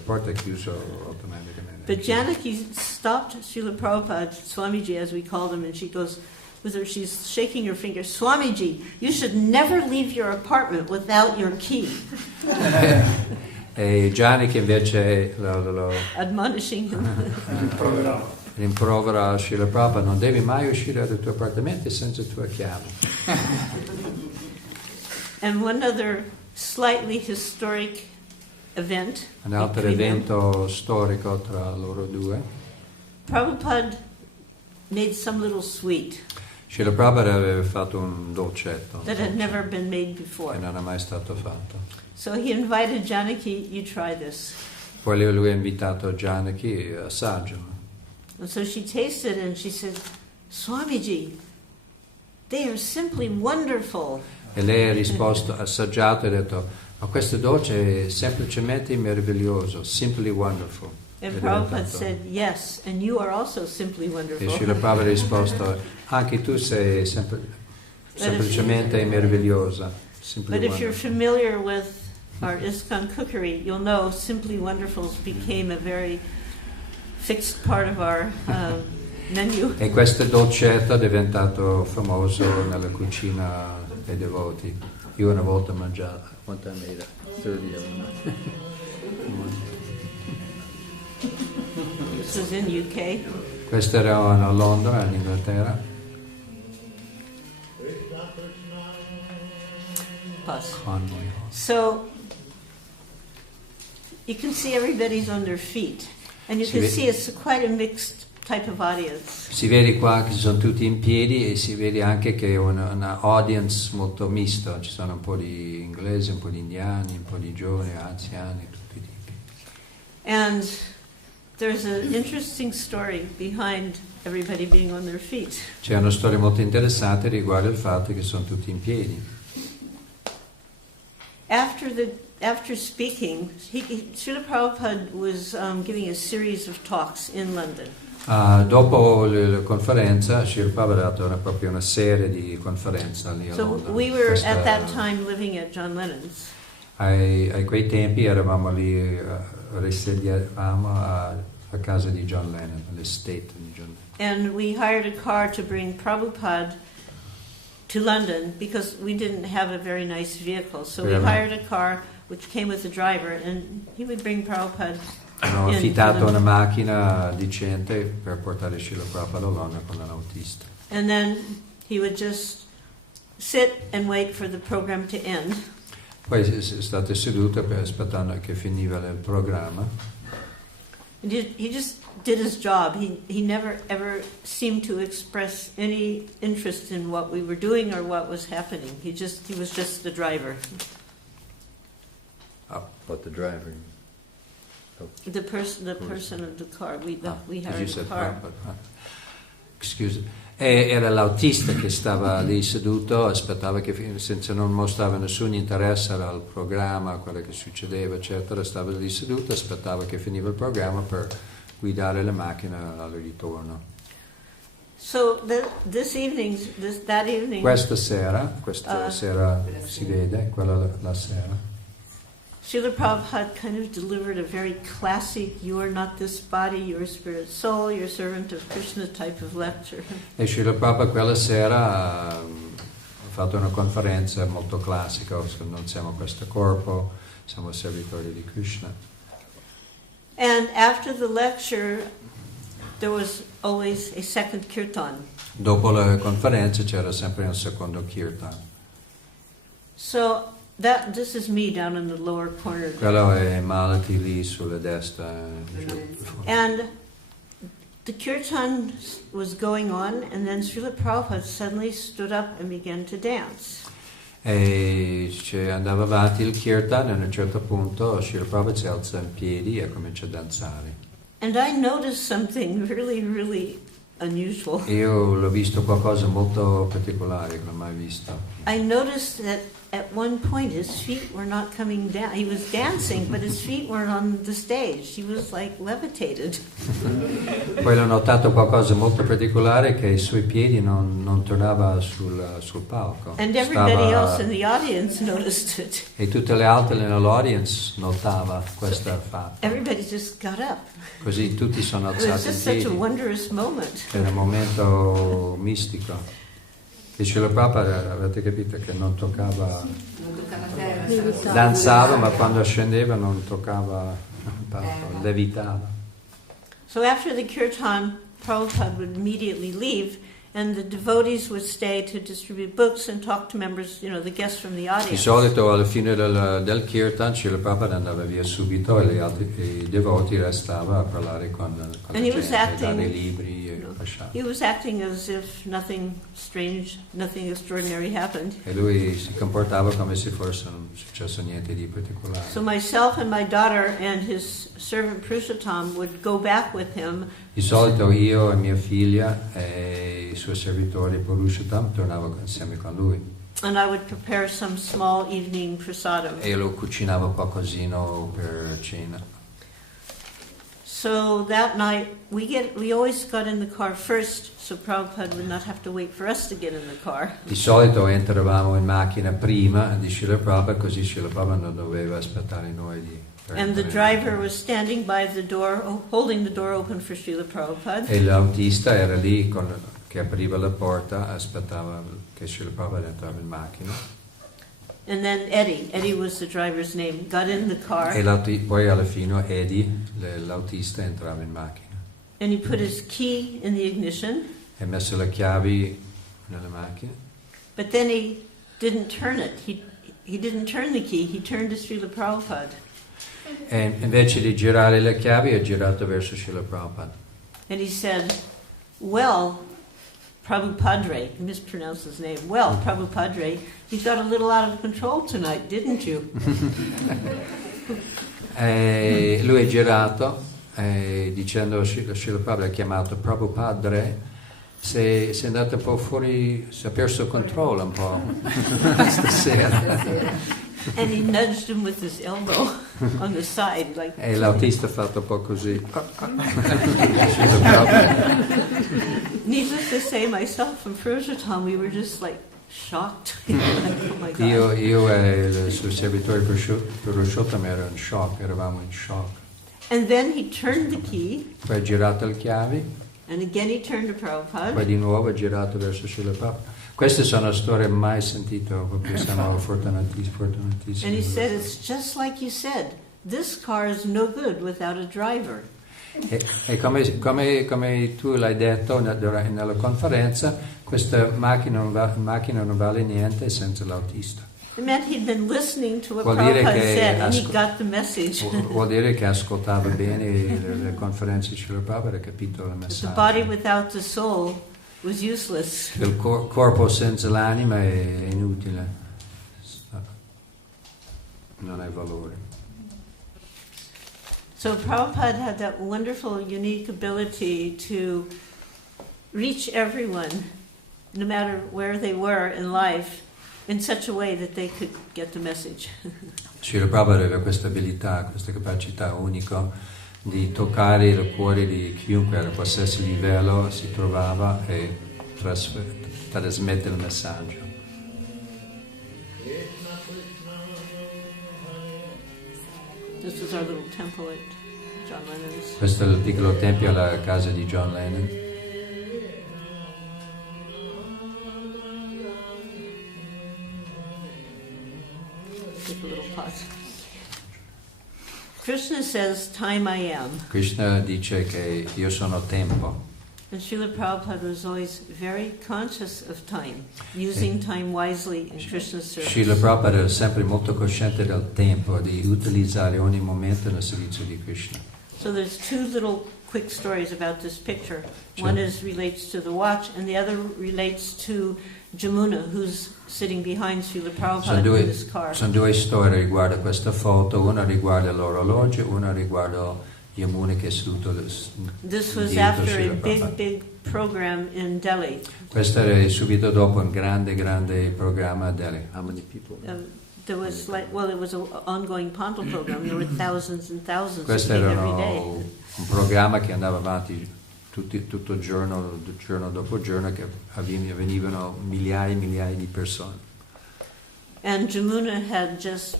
porta è chiusa automaticamente. But Janaki stopped Srila Prabhupada, Swamiji as we called him, and she goes, she's shaking her finger, "Swamiji, you should never leave your apartment without your key." E Janaki invece lo admonishing him. rimprovera Srila Prabhupada, non devi mai uscire dal tuo appartamento senza tua chiave. And one other slightly historic event. Un altro between them. evento storico tra loro due. Prabhupada made some little sweet Srila Prabhupada aveva fatto un dolcetto that had never been made before. che non è mai stato fatto. So he invited Janaki, you try this. Poi lui ha invitato Janaki, assaggialo. And so she tasted it and she said, Swamiji, they are simply wonderful. E lei ha risposto, ha assaggiato e ha detto, ma questo dolce è semplicemente meraviglioso, simply wonderful. And È Prabhupada diventato- said, yes, and you are also simply E wonderful. Srila Prabhupada ha risposto, anche tu sei semplicemente meravigliosa. Simply But if you're wonderful. familiar with our ISKCON cookery, you'll know Simply Wonderfuls became a very fixed part of our menu. E questo dolcetto è diventato famoso nella cucina dei devoti. Io una volta ho mangiato, quanto ne era? 30 of them. This was in UK. Questo era a Londra, in Inghilterra. Plus. Conway. So you can see everybody's on their feet, and you Si can ve- see it's quite a mixed type of audience. Si vede qua che sono tutti in piedi e si vede anche che è una audience molto mista, ci sono un po' di inglesi, un po' di indiani, un po' di giovani, anziani, tutti i tipi. And there's an interesting story behind everybody being on their feet. C'è una storia molto interessante riguardo il fatto che sono tutti in piedi. After speaking, Srila Prabhupada was giving a series of talks in London. Dopo la conferenza, Srila Prabhupada ha dato proprio una serie di conferenze lì a So Londra. we were Questa- at that time living at John Lennon's. a quei tempi eravamo lì, risiedevamo a casa di John Lennon, all'estate di John Lennon. And we hired a car to bring Prabhupada to London because we didn't have a very nice vehicle. So we Yeah. hired a car which came with a driver, and he would bring Prabhupada Hanno in. affittato una macchina decente per portare Srila Prabhupada a Londra con un autista. And then he would just sit and wait for the program to end. Poi state seduti aspettando che finiva il programma. He just did his job. He never ever seemed to express any interest in what we were doing or what was happening. He was just the driver. Oh, but the driver. The person of the car. We You hired a said car. Prabhupada. Excuse. Era l'autista che stava lì seduto, aspettava che senza non mostrava nessun interesse al programma, a quello che succedeva, eccetera, stava lì seduto, aspettava che finiva il programma per guidare la macchina al ritorno. So that evening, Questa sera si vede, quella la sera. Srila Prabhupada kind of delivered a very classic, you are not this body, you are spirit soul, you're servant of Krishna type of lecture. E Srila Prabhupada quella sera ha fatto una conferenza molto classica, non siamo questo corpo, siamo servitori di Krishna. And after the lecture, there was always a second kirtan. Dopo la conferenza c'era sempre un secondo kirtan. So this is me down in the lower corner. Quello è Malati lì sulla destra. Giù. And the kirtan was going on, and then Srila Prabhupada suddenly stood up and began to dance. E andava avanti il kirtan e a un certo punto Srila Prabhupada si alza in piedi e comincia a danzare. And I noticed something really, really unusual. Io l'ho visto qualcosa molto particolare che non ho mai visto. I noticed that at one point his feet were not coming down. He was dancing, but his feet weren't on the stage. He was like levitated. Poi ho notato qualcosa molto particolare, che i suoi piedi non tornava sul palco. And everybody Stava- else in the audience noticed it. E tutte le altre nell'audience notava questo fatto. Everybody just got up. Così tutti sono It was alzati in just such a piedi. wondrous moment. Era un momento mistico. E Srila Prabhupada, avete capito, che non toccava, danzava, ma quando scendeva non toccava il palco, levitava. So after the kirtan, Prabhupada would immediately leave, And the devotees would stay to distribute books and talk to members, the guests from the Di audience. solito alla fine del kirtan Srila Prabhupada andava via subito e i devoti restavano a parlare con la gente, dare libri e lasciare. He was acting as if nothing strange, nothing extraordinary happened. E lui si comportava come se fosse non successo niente di particolare. So myself and my daughter and his servant Purushottam would go back with him. Di solito io e mia figlia e i suoi servitori Purushottam tornavo insieme con lui. And I would prepare some small evening prasadam. E lo cucinavo qualcosino per cena. So that night we always got in the car first, so Prabhupada would not have to wait for us to get in the car. Di solito entravamo in macchina prima di Srila Prabhupada, così Srila Prabhupada non doveva aspettare noi di. And the driver was standing by the door, holding the door open for Srila Prabhupada. E l'autista era lì che apriva la porta, aspettava che Srila Prabhupada entrava in macchina. And then Eddie was the driver's name, got in the car. E poi alla fine Eddie, l'autista, entrava in macchina. And he put his key in the ignition. E ha messo le chiavi nella macchina. But then he didn't turn it. He didn't turn the key, he turned to Srila Prabhupada. E invece di girare le chiavi è girato verso Srila Prabhupada. And he said, well, Prabhupadre, he mispronounced his name. Well, Prabhupadre, you got a little out of control tonight, didn't you? E lui è girato dicendo, Srila Prabhupada ha chiamato Prabhupadre, sei andato un po' fuori, si è perso il controllo un po' stasera. And he nudged him with his elbow on the side, like. E l'autista ha fatto un po' così. Needless to say, myself and Purushottam, we were just like shocked. Oh my God. Io e il suo servitore Purushottam ero in shock, eravamo in shock. And then he turned the key. Poi ha girato le chiavi. And again he turned to Prabhupada. Poi di nuovo ha girato verso Srila Prabhupada. Queste sono storie mai sentite, proprio siamo fortunatissimi. And he said, it's just like you said, this car is no good without a driver. E come tu l'hai detto nella conferenza, questa macchina non vale niente senza l'autista. It meant he'd been listening to what Prabhupada said and he got the message. Vuol dire che ascoltava bene le conferenze di Srila Prabhupada e ha capito il messaggio. The body without the soul was useless. Il corpo senza l'anima è inutile, non ha valore. So Prabhupada had that wonderful, unique ability to reach everyone, no matter where they were in life, in such a way that they could get the message. Srila Prabhupada aveva questa abilità, questa capacità unica di toccare il cuore di chiunque a qualsiasi livello si trovava e trasmettere il messaggio. This was our little temple at John Lennon's. Questo è il piccolo tempio alla casa di John Lennon. Just a little pause. Krishna says, time I am. Krishna dice che io sono tempo. And Srila Prabhupada was always very conscious of time, using time wisely in Krishna's service. Srila Prabhupada era sempre molto cosciente del tempo, di utilizzare ogni momento nel servizio di Krishna. So there's two little quick stories about this picture. One relates to the watch, and the other relates to Jamuna, who's sitting behind Srila Prabhupada in his car. Sono due storie riguardo questa foto, una riguarda l'orologio, una riguarda Yamuna che è seduto. This was after a big program in Delhi. Questo era subito dopo un grande programma a Delhi. How many people? There was it was an ongoing Pantal program. There were thousands and thousands Questo every era day. un programma che andava avanti tutto il giorno dopo giorno, che venivano migliaia e migliaia di persone. And Jamuna had just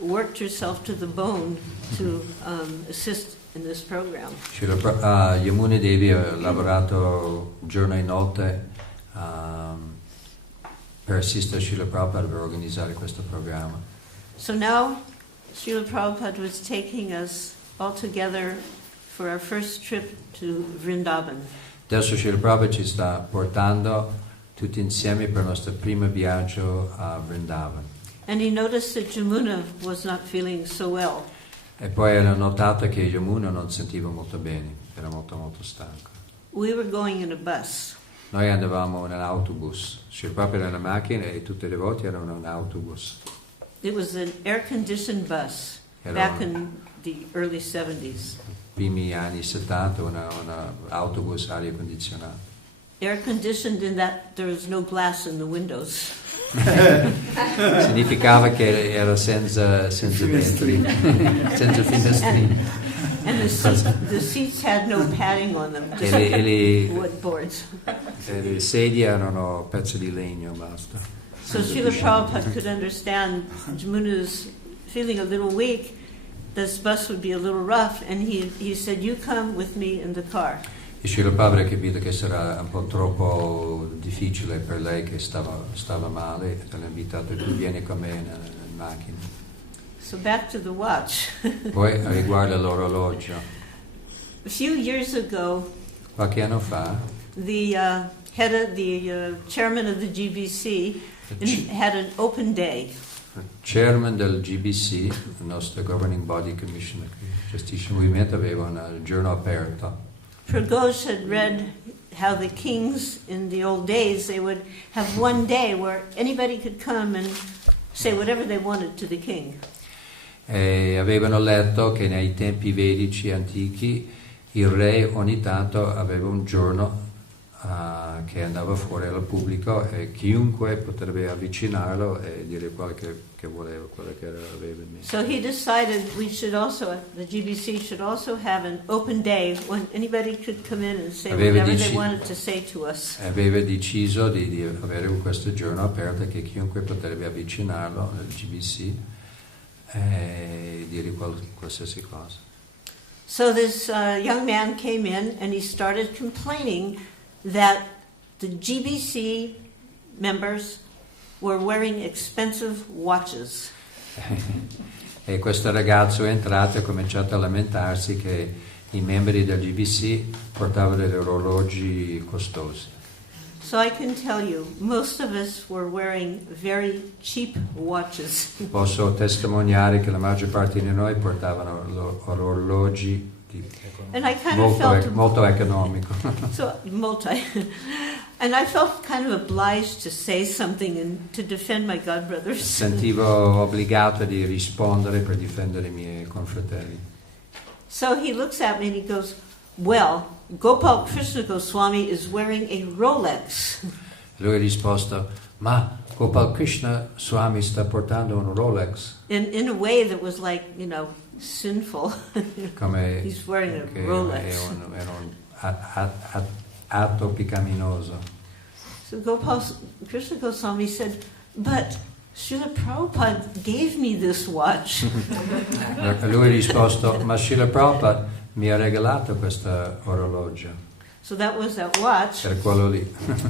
worked herself to the bone to assist in this program. Yamuna Devi ha lavorato giorno e notte per assistere Srila Prabhupada per organizzare questo programma. So now Srila Prabhupada was taking us all together for our first trip to Vrindavan. Adesso Srila Prabhupada ci sta portando tutti insieme per il nostro primo viaggio a Vrindavan. And he noticed that Jamuna was not feeling so well. E poi hanno notato che Yamuna non sentiva molto bene, era molto molto stanco. We were going in a bus. Noi andavamo in un autobus, Srila Prabhupada era una macchina e tutte le volte erano in un autobus. It was an air-conditioned bus back in the early 70s. Primi anni 70, un autobus aria condizionata. Air-conditioned in that there was no glass in the windows. Significava che era senza vetri, senza finestrini. And the seats had no padding on them, just wood boards. Le sedie erano pezzi di legno, basta. So Srila Prabhupada could understand Jamuna's feeling a little weak. This bus would be a little rough, and he said, "You come with me in the car." E Srila Prabhupada ha capito che sarà un po' troppo difficile per lei, che stava male, e l'ha invitato, tu vieni con me in macchina. So back to the watch. Poi riguardo all'orologio. A few years ago, Qualche anno fa, the chairman of the GBC had an open day. il chairman del GBC, il nostro governing body commissioner che gestisce il movimento, aveva un giorno aperto. Prabhupada had read how the kings in the old days, they would have one day where anybody could come and say whatever they wanted to the king. E avevano letto che nei tempi vedici antichi il re ogni tanto aveva un giorno che andava fuori al pubblico e chiunque potrebbe avvicinarlo e dire quello che voleva, quello che aveva in mente. So he decided the GBC should also have an open day when anybody could come in and say whatever they wanted to say to us. Aveva deciso di avere questo giorno aperto che chiunque potrebbe avvicinarlo al GBC e dire qualsiasi cosa. So this young man came in and he started complaining that the GBC members were wearing expensive watches. E questo ragazzo è entrato e ha cominciato a lamentarsi che i membri del GBC portavano degli orologi costosi. So I can tell you, most of us were wearing very cheap watches. Posso testimoniare che la maggior parte di noi portavano orologi And I kind of felt molto economico. And I felt kind of obliged to say something and to defend my godbrothers. Sentivo obbligato di rispondere per difendere i miei confratelli. So he looks at me and he goes, "Well, Gopal Krishna Goswami is wearing a Rolex." Lui ha risposto, ma Gopal Krishna Swami sta portando un Rolex. In a way that was like, sinful. Come He's wearing a Rolex. Era un atto pecaminoso. So Gopal Krishna Goswami said, "But Srila Prabhupada gave me this watch." Lui ha risposto, ma Srila Prabhupada mi ha regalato questo orologio. So that was that watch. Per quello lì.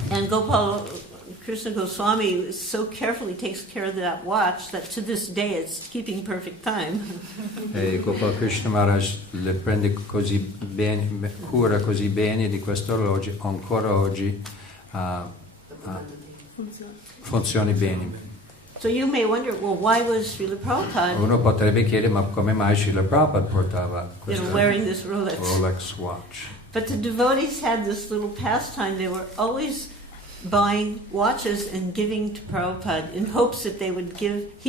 And Gopal Krishna Goswami so carefully takes care of that watch that to this day it's keeping perfect time. E Gopal Krishna Maharaj le prende così bene, cura così bene di questo orologio, ancora oggi funziona bene. So you may wonder, well, why was Srila Prabhupada Uno potrebbe chiedere, ma come mai Srila Prabhupada portava questo wearing this Rolex? Rolex watch? But the devotees had this little pastime. They were always buying watches and giving to Prabhupada in hopes that he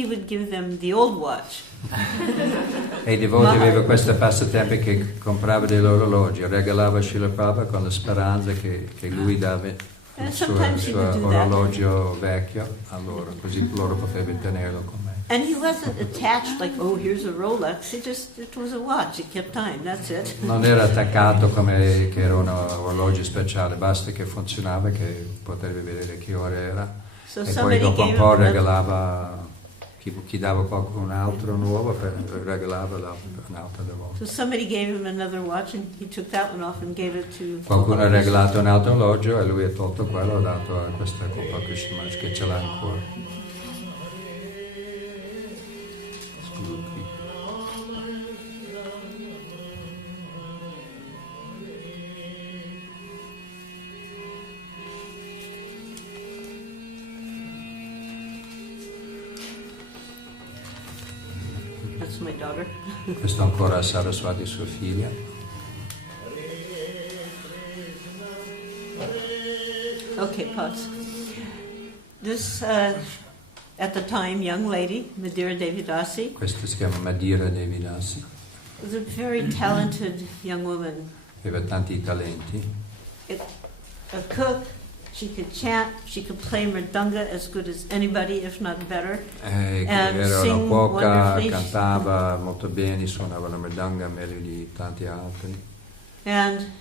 would give them the old watch. E i devoti avevano questo passatempo che comprava degli orologi, regalava a Srila Prabhupada con la speranza che lui dava il suo orologio vecchio a loro, così loro potrebbero tenerlo con me. And he wasn't attached like, oh, here's a Rolex. It was a watch. It kept time. That's it. Non era attaccato come che era un orologio speciale, basta che funzionava, che potrebbe vedere che ora era. So e poi dopo un po' regalava, chi dava qualcun altro nuovo, regalava un'altra volta. So somebody gave him another watch and he took that one off and gave it to... Qualcuno ha regalato un altro orologio e lui ha tolto quello e ha dato a questa Gopal Krishna Maharaj che ce l'ha ancora. That's my daughter. Questo ancora Saraswati, sua figlia. Okay, pause. This, at the time, young lady, Madhura Devi Dasi, Questa si chiama Madhura Devi Dasi. was a very talented young woman. Aveva tanti talenti. A cook, she could chant, she could play mridanga as good as anybody, if not better. And Era una sing cuoca, wonderfully. cantava molto bene, suonava la mridanga meglio di tanti altri. And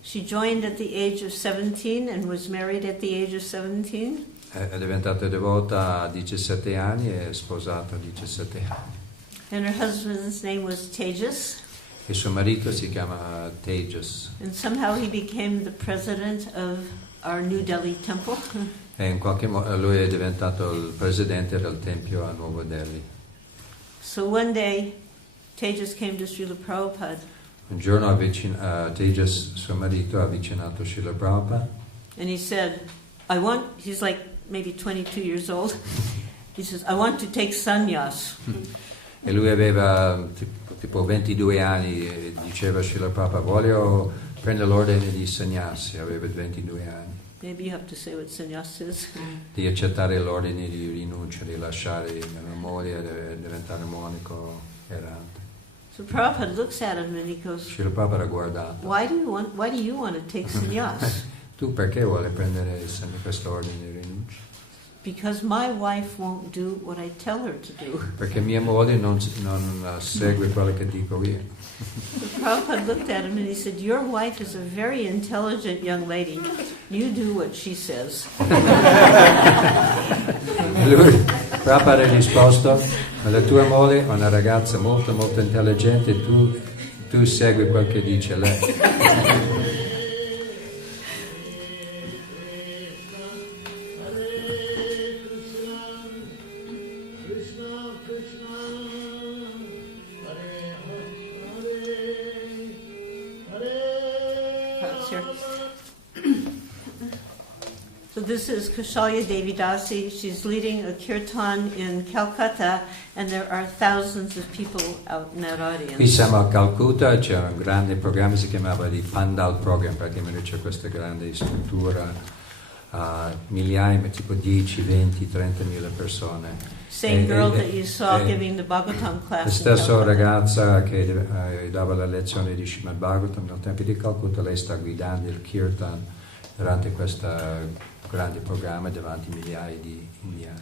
she joined at the age of 17 and was married at the age of 17. È diventata devota a 17 anni e è sposata a 17 anni. And her husband's name was Tejas. E suo marito si chiama Tejas. And somehow he became the president of our New Delhi temple. E in qualche modo lui è diventato il presidente del tempio a Nuovo Delhi. So one day, Tejas came to Srila Prabhupada. Un giorno Tejas, suo marito, ha avvicinato Srila Prabhupada. And he said, he's like maybe 22 years old. He says, I want to take sannyas. E lui aveva tipo 22 anni e diceva a Srila Prabhupada, voglio prendere l'ordine di sannyasi, aveva 22 anni. Maybe you have to say what sannyas is. Di accettare l'ordine di rinuncia, di lasciare la moglie e diventare monaco errante. So Prabhupada looks at him and he goes, Srila Prabhupada ha guardato. why do you want to take sannyas? Tu perché vuole prendere questo ordine di rinuncia? Because my wife won't do what I tell her to do. Perché mia moglie non segue quello che dico io. So Prabhupada looked at him and he said, your wife is a very intelligent young lady. You do what she says. Lui, Prabhupada ha risposto, la tua moglie è una ragazza molto molto intelligente, tu segui quel che dice lei. So this is Kaushalya Devi Dasi. She's leading a kirtan in Calcutta, and there are thousands of people out in that Qui audience. siamo a Calcutta, c'è un grande programma, si chiamava il Pandal Program, praticamente c'è questa grande struttura, migliaia, tipo 10, 20, 30.000 persone. Same girl that you saw giving the Bhagavatam La class in stessa Calcutta. ragazza che dava la lezione di Srimad Bhagavatam nel Tempio di Calcutta, lei sta guidando il kirtan durante questo grande programma davanti a migliaia di indiani.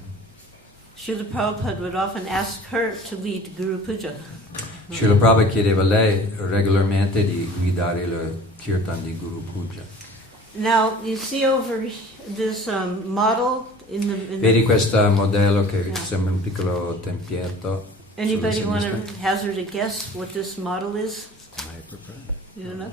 Srila Prabhupada would often ask her to lead Guru Puja. Srila Prabhupada chiedeva a lei regolarmente di guidare il kirtan di Guru Puja. Now, you see over this model in the... Vedi questo modello che sembra un piccolo tempietto? Anybody sulla want sinistra? to hazard a guess what this model is? Mai preparato. You don't know?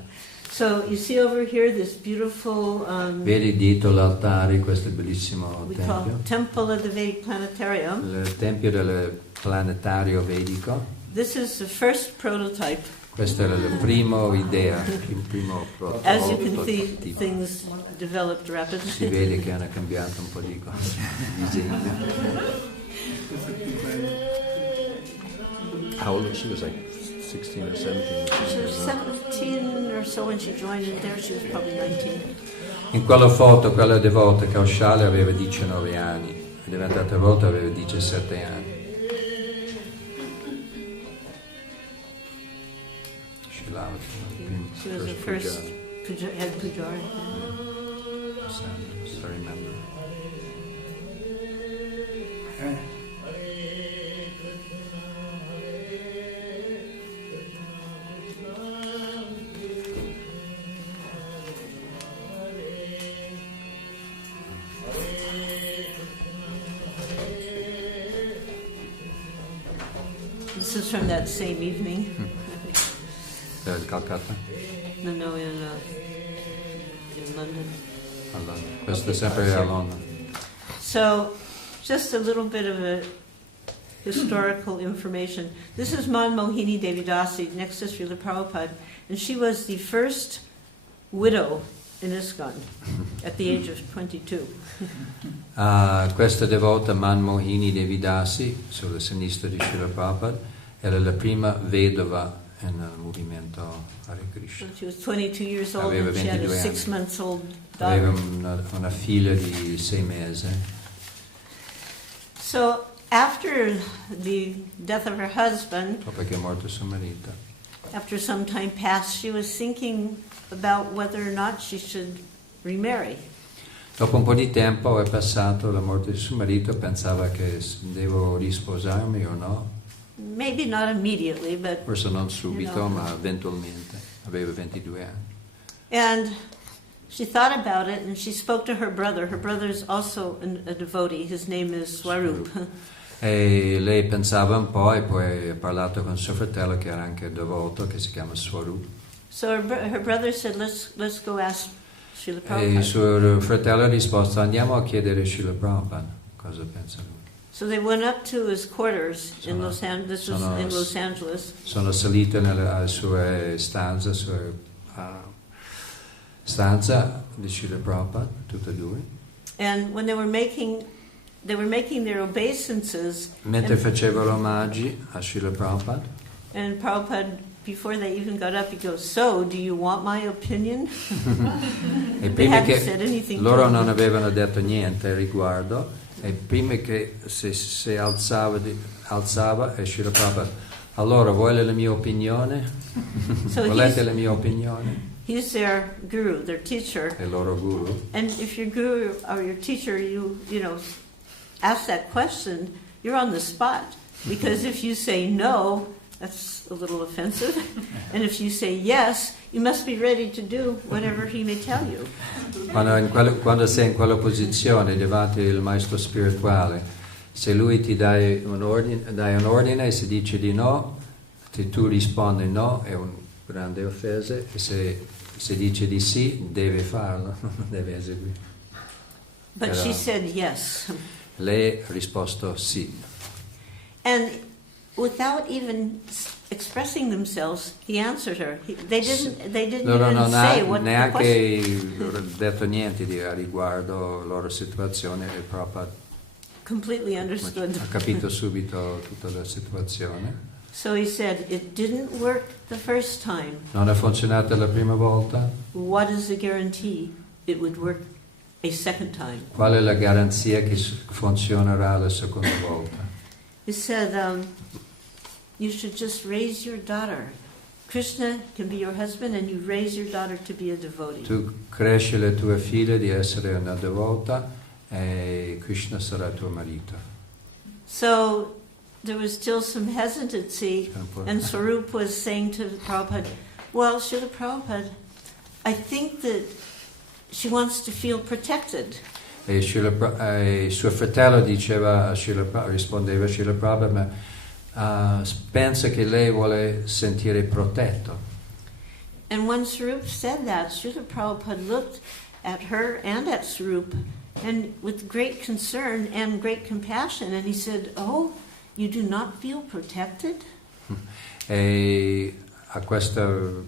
So you see over here this beautiful... Vedi dietro l'altare questo bellissimo we call tempio? Temple of the Vedic Planetarium. Il tempio del planetario vedico. This is the first prototype. Questa era la prima idea, il primo As you can see, prototipo. things developed Si rapidly. vede che hanno cambiato un po' di cose, disegni. How old was she? Was like 16 or 17. She was 17 or so when she joined, and there she was probably 19. In quella foto, quella devota, Kaushalya aveva 19 anni, è diventata devota aveva 17 anni. She was the first head pujari. I remember. This is from that same evening. Calcutta? No, in London. A London. Questo è sempre a Londra. So, just a little bit of a historical information. This is Manmohini Devi Dasi next to Srila Prabhupada, and she was the first widow in ISKCON at the age of 22. Questa devota Manmohini Devi Dasi, sulla sinistra di Srila Prabhupada, Era la prima vedova nel movimento Hare Krishna. She was 22 years old Aveva and she had a 22 anni. 6-month-old Aveva daughter. una figlia di 6 mesi. So after the death of her husband, Dopo che è morto suo marito, after some time passed, she was thinking about whether or not she should remarry. dopo un po' di tempo è passato la morte di suo marito, pensava che devo risposarmi o no, Maybe not immediately, but forse non subito, You know. ma eventualmente. Aveva 22 anni. and she thought about it and she spoke to her brother. Her brother is also a devotee. His name is Swarup. E lei pensava un po' e poi ha parlato con suo fratello che era anche devoto, che si chiama Swarup. So her brother said, let's go ask Srila E Prabhupada. suo fratello ha risposto, andiamo a chiedere a Srila Prabhupada cosa pensa lui. So they went up to his quarters in Sono- Los Angeles. This was sono- in Los Angeles. Sono salito nelle sue stanze, stanza di Srila Prabhupada, tutte e due. And when they were making their obeisances, Mentre and, facevano omaggi a Srila Prabhupada, and Prabhupada, before they even got up, he goes, "So, do you want my opinion?" e They prima hadn't che said anything. loro to him. non avevano detto niente al riguardo, e prima che si alzava e Srila Prabhupada, allora vuole la mia opinione? So Volete la mia opinione? He's their guru, their teacher. È il loro guru. And if your guru or your teacher, you ask that question, you're on the spot. Because if you say no, that's a little offensive. And if you say yes, you must be ready to do whatever he may tell you. Quando sei in quella posizione davanti al maestro spirituale, se lui ti dai un ordine e se dice di no, tu rispondi no, è un grande offesa, e se dice di sì, deve farlo, deve eseguire. But Però she said yes. lei ha risposto sì. And without even expressing themselves, he answered her. They didn't Loro even non say ha what the question. neanche detto niente a riguardo la loro situazione, e proprio Completely ha understood. capito subito tutta la situazione. So he said, it didn't work the first time. Non è funzionato la prima volta? What is the guarantee it would work a second time? Qual è la garanzia che funzionerà la seconda volta? He said, you should just raise your daughter. Krishna can be your husband and you raise your daughter to be a devotee. Tu cresci le tue figlie di essere una devota e Krishna sarà tuo marito. So there was still some hesitancy, and Swarup was saying to Prabhupada, well, Srila Prabhupada, I think that she wants to feel protected. E suo fratello diceva rispondeva a Srila Prabhupada, ma pensa che lei vuole sentire protetto. And when Swarup said that, Srila Prabhupada looked at her and at Swarup and with great concern and great compassion, and he said, oh, you do not feel protected? E a questo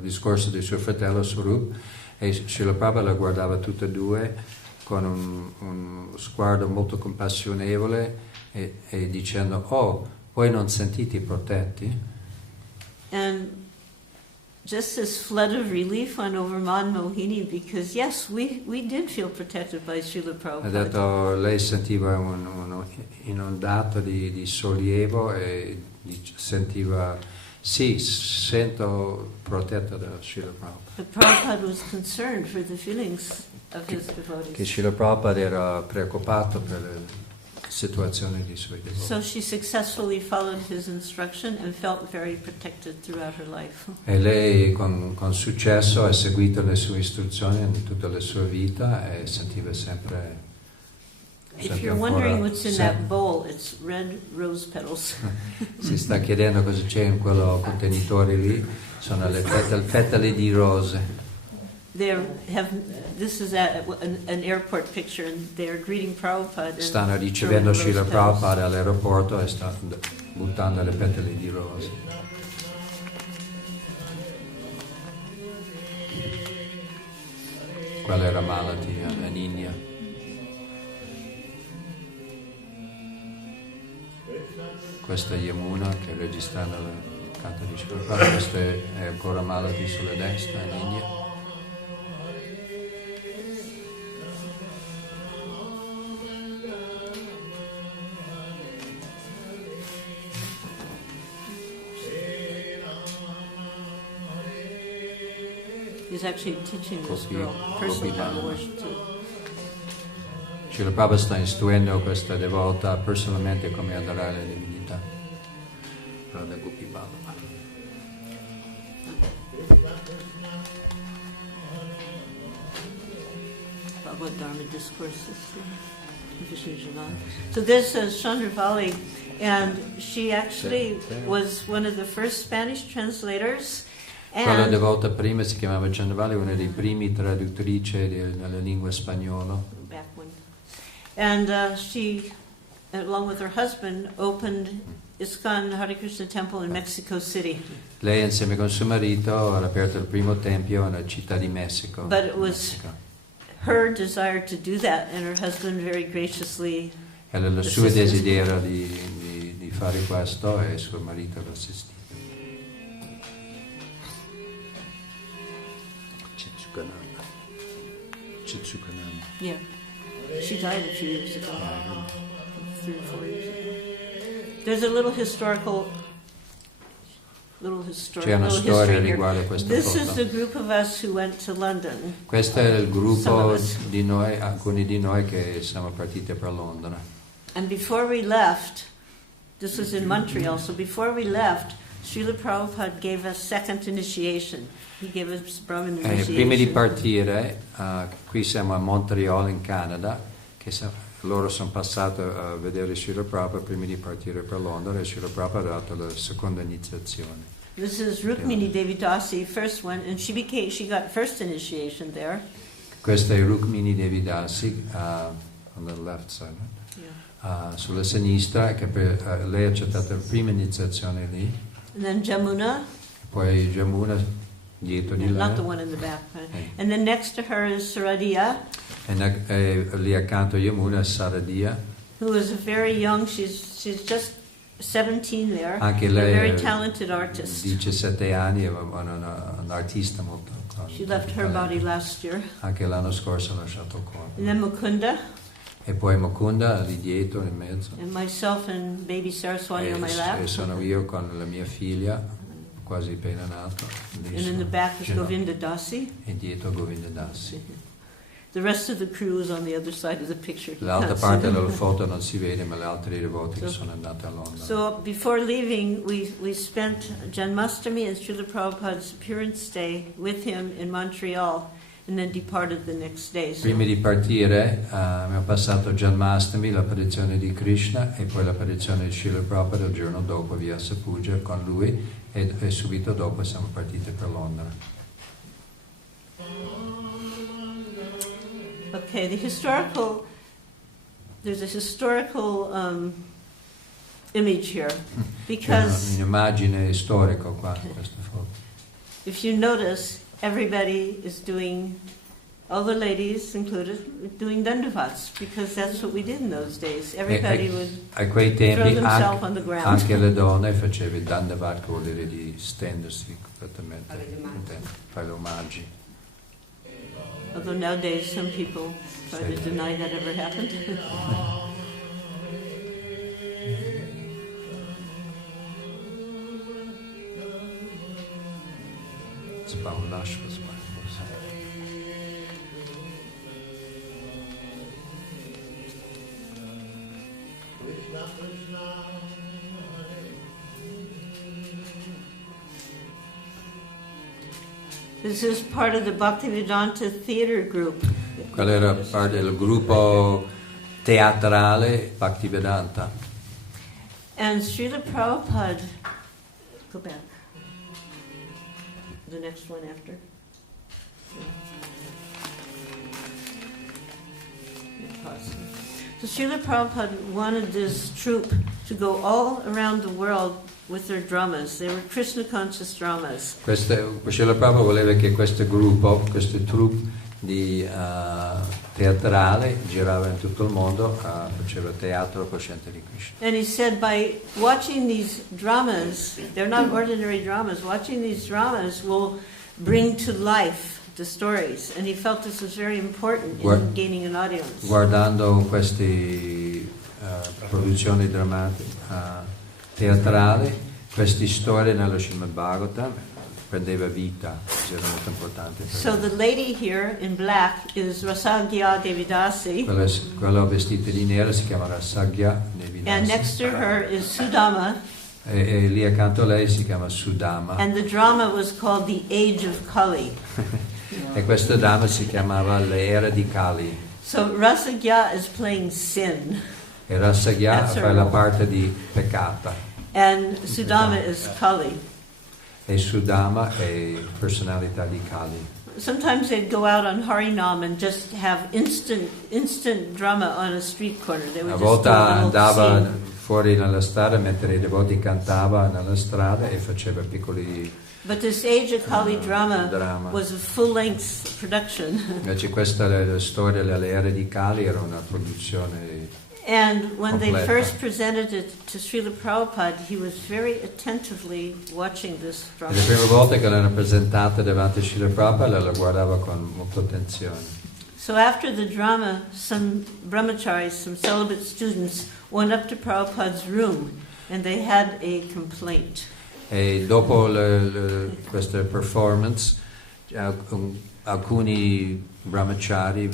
discorso di suo fratello Swarup, e Srila Prabhupada la guardava tutte e due con un sguardo molto compassionevole e dicendo, oh, voi non sentite protetti? And just this flood of relief went over Man Mohini because, yes, we did feel protected by Srila Ha Prabhupada. detto, lei sentiva un inondato di sollievo e sentiva, sì, sento protetta da Srila Prabhupada. But Prabhupada was concerned for the feelings of his Che devotees. Srila Prabhupada era preoccupato per la situazione dei suoi devoti. So she successfully followed his instruction and felt very protected throughout her life. E lei con successo ha seguito le sue istruzioni in tutta la sua vita e sentiva sempre... If you're wondering what's in that bowl, it's red rose petals. Si sta chiedendo cosa c'è in quello contenitore lì, sono le petali di rose. This is an airport picture, and they're greeting Prabhupada. and Stanno ricevendo throwing Srila rose petals. Prabhupada all'aeroporto e stanno buttando le petali di rose. Quella era Malati in India. questa è Yamuna che registrando il canto di Srila Prabhupada, questo è ancora Malati sulla destra in India. He's actually teaching this girl personal Bible worship too. Srila Prabhupada sta istruendo questa devota personalmente come adorare le divinità. Radha Gopi Baba. Bhagavad Dharma discourses. So this is Chandravali, and she actually was one of the first Spanish translators. Quella devota prima si chiamava Chandravali, una dei primi traduttrici nella lingua spagnola. And she, along with her husband, opened ISKCON Hare Krishna Temple in Mexico City. Lei insieme con suo marito ha aperto il primo tempio nella città di Messico. But it was her desire to do that, and her husband very graciously Era il suo desiderio di fare questo e suo marito lo assistì. Chitsukananda. Yeah. She died a few years ago. 3 or 4 years ago. There's a little historical C'è una storia riguardo a questa This foto. is the group of us who went to London. Questo è il gruppo di noi, alcuni di noi che siamo partiti per Londra. And before we left, this was in Montreal, so before we left, Srila Prabhupada gave us second initiation. He gave us Brahman initiation. Prima di partire, qui siamo a Montreal in Canada, che loro sono passati a vedere Srila Prabhupada prima di partire per Londra, e Srila Prabhupada ha dato la seconda iniziazione. This is Rukmini Devi Dasi, first one, and she got first initiation there. Questa è Rukmini Devi Dasi, on the left side, right? Sulla sinistra, che lei ha accettato la prima iniziazione lì. And then Jamuna. Poi Jamuna dietro di lei. Not the one in the back. And then next to her is Saradia. E lì accanto a Yamuna è Saradia. Who is a very young, she's just 17 there. Anche lei a very talented artist. 17 anni, è un'artista molto. She left her body last year. Anche l'anno scorso ha lasciato il corpo. And then Mukunda. E poi Mukunda lì dietro in mezzo. And myself and baby Saraswati on my lap. E sono io con la mia figlia, quasi appena nata. And in the back is Govinda Dasi. E dietro Govinda Dasi. The rest of the crew is on the other side of the picture. L'altra parte della foto non si vede, ma le altre devoti che sono andate a Londra. So before leaving, we spent Janmastami and Srila Prabhupada's appearance day with him in Montreal, and then departed the next day. So prima di partire abbiamo passato Janmastami, l'apparizione di Krishna, e poi l'apparizione di Srila Prabhupada il giorno dopo via Sapuja con lui, e subito dopo siamo partiti per Londra. Okay, there's a historical image here, because un'immagine storica qua, questa foto. if you notice, everybody is doing, all the ladies included, doing dandavats, because that's what we did in those days. Everybody would a quei throw tempi themselves on the ground. anche le donne facevano dandavat, che vuol dire di stendersi completamente, fare gli omaggi. Although nowadays some people try to deny that ever happened. This is part of the Bhaktivedanta theater group. Quello era parte del gruppo teatrale Bhaktivedanta. And Srila Prabhupada, go back, the next one after. So Srila Prabhupada wanted this troupe to go all around the world with their dramas. They were Krishna conscious dramas. Srila Prabhupada voleva che questo gruppo, questo troupe, teatrale, girava in tutto il mondo, faceva teatro cosciente di Krishna. And he said by watching these dramas, they're not ordinary dramas, watching these dramas will bring to life the stories. And he felt this was very important in gaining an audience. Guardando queste produzioni drammatiche, teatrali, queste storie nello Srimad Bhagavatam prendeva vita, era molto importante. So the lady here in black is Rasagya Devidasi. Quella vestita di nero si chiama Rasagya Devidasi. And next to her is Sudama. E lì accanto a lei si chiama Sudama. And the drama was called The Age of Kali. E questa dama si chiamava l'era di Kali. So Rasagya is playing sin. E Rasagya fa la parte di peccata. And Sudama is Kali. E Sudama è personalità di Kali. Sometimes they'd go out on Harinam and just have instant drama on a street corner. They would Una just volta do a little andava scene. fuori nella strada mentre i devoti cantava nella strada e faceva piccoli But this Age of Kali drama was a full-length production. Invece questa la storia dell'era di Kali era una produzione. And when they completa. first presented it to Srila Prabhupada, he was very attentively watching this drama. Le prime volte che l'hanno presentata davanti a Srila Prabhupada la guardava con molta attenzione. So after the drama, some brahmacharis, some celibate students, went up to Prabhupada's room and they had a complaint. E dopo questa performance alcuni brahmachari,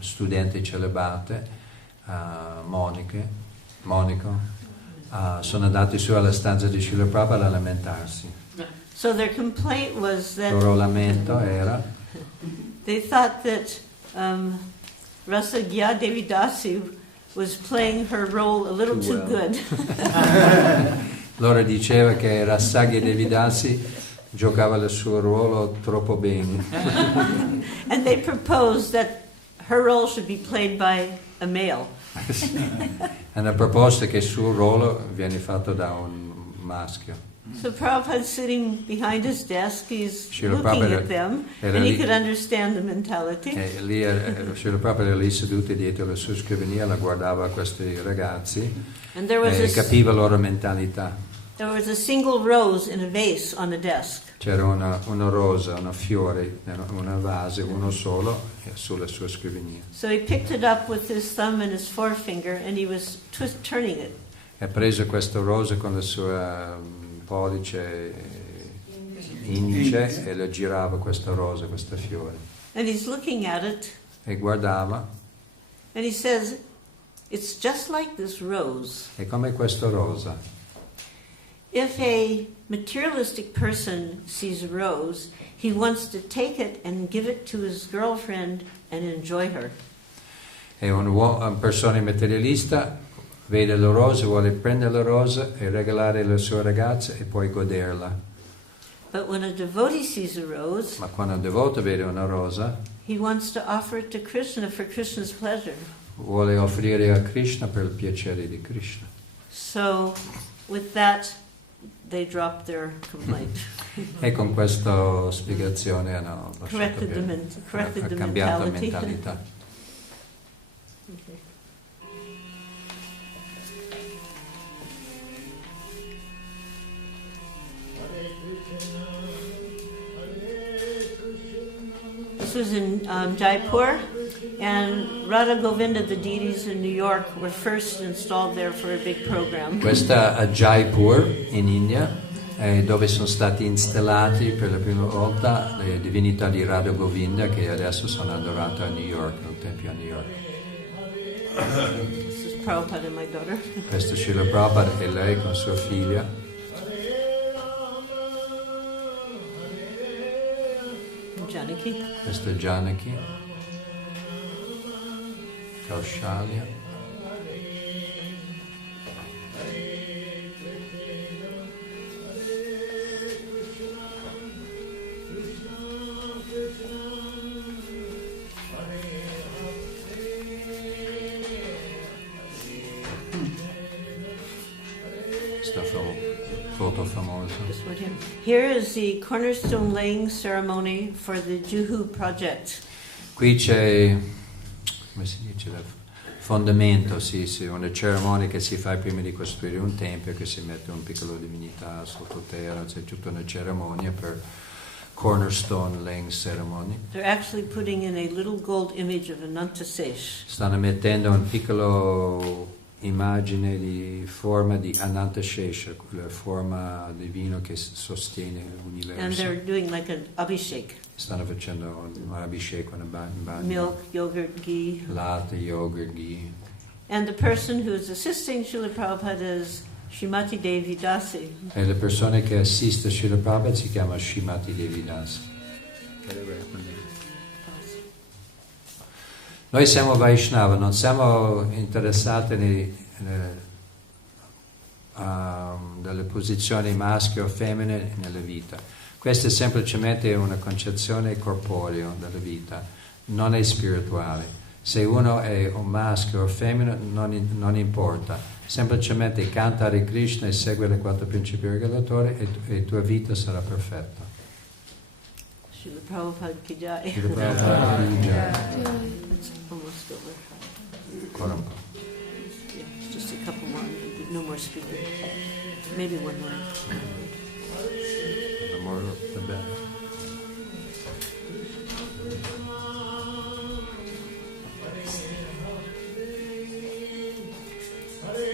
studenti celibate, Monico, sono andati su alla stanza di Srila Prabhupada a lamentarsi. So their complaint was Il that loro lamento era they thought that Rasagya Devidasi was playing her role a little too good. Loro diceva che Rasagya Devidasi giocava il suo ruolo troppo bene. And they proposed that her role should be played by a male. Hanno proposto che il suo ruolo viene fatto da un maschio. So Prabhupada sitting behind his desk, he's Srila looking Prabhupada at them, era and he lì. could understand the mentality. E lì Srila Prabhupada era lì seduto dietro la sua scrivania, la guardava questi ragazzi And there was e capiva la loro mentalità. there was a single rose in a vase on the desk. C'era una rosa, una fiore, una vase, uno solo sulla sua scrivania. So he picked it up with his thumb and his forefinger, and he was turning it. E ha preso questa rosa con la sua pollice indice e la girava questa rosa, questa fiore. And he's looking at it, E guardava, and he says, "It's just like this rose. e come questa rosa. If a materialistic person sees a rose, he wants to take it and give it to his girlfriend and enjoy her. E una persona materialista vede la rosa, vuole prendere la rosa e regalare alla sua ragazza e poi goderla. But when a devotee sees a rose, Ma quando un devoto vede una rosa, he wants to offer it to Krishna for Krishna's pleasure. vuole offrire a Krishna per il piacere di Krishna. So, with that, they dropped their complaint. E con questa spiegazione hanno lasciato Corrected the cambiato la mentality. mentalità. Okay. This was in Jaipur, and Radha Govinda, the deities in New York, were first installed there for a big program. Questa a Jaipur, in India, dove sono stati installati per la prima volta le divinità di Radha Govinda che adesso sono adorate a New York, nel tempio a New York. This is Prabhupada and my daughter. Questo è Srila Prabhupada e lei con sua figlia. Janaki. Questo è Janaki, Kaushalya. Questa foto molto famoso. Just what him. Here is the cornerstone laying ceremony for the Juhu project. Qui c'è, come si dice, il fondamento, sì, una cerimonia che si fa prima di costruire un tempio, che si mette un piccolo divinità sottoterra, c'è tutta una cerimonia per cornerstone laying ceremony. They're actually putting in a little gold image of Anantasesh. Stanno mettendo un piccolo immagine di forma di Anantashesha, la forma divino che sostiene And l'universo. they're doing like an abhishek. Stanno facendo un abhishek, un bagno, Milk, yogurt, ghee. latte, yogurt, ghee. And the person who is assisting Srila Prabhupada is Srimati Devi Dasi. E le persone che assistono a Srila Prabhupada si chiama Srimati Devi Dasi. Noi siamo Vaishnava, non siamo interessati delle posizioni maschio o femmine nella vita. Questa è semplicemente una concezione corporea della vita, non è spirituale. Se uno è un maschio o femmina non importa, semplicemente canta Hare Krishna e segue le 4 principi regolatori e tua vita sarà perfetta. Srila Prabhupada ki jai. Srila Prabhupada ki jai. It's almost over. Ancora un po'. Yeah, just a couple more. No more speaking. Maybe one more. The more the better.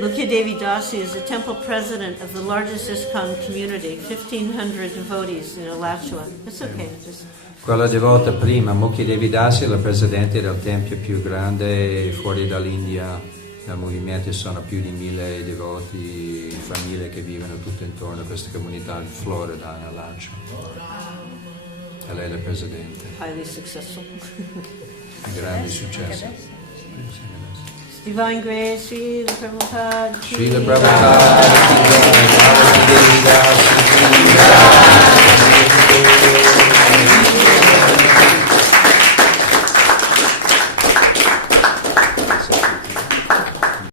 Mukya Devi Dasi is the temple president of the largest ISKCON community, 1,500 devotees in Alachua. It's okay. Just Quella devota prima, Mukya Devi Dasi, è la presidente del tempio più grande fuori dall'India. Nel movimento sono più di 1.000 devoti, famiglie che vivono tutto intorno a questa comunità in Florida, in Alachua. E lei è la presidente. highly successful. Grande successo. Divine Grace, Srila Prabhupada. Srila Prabhupada, Ki Jai, Devi Dasi, Ki Jai.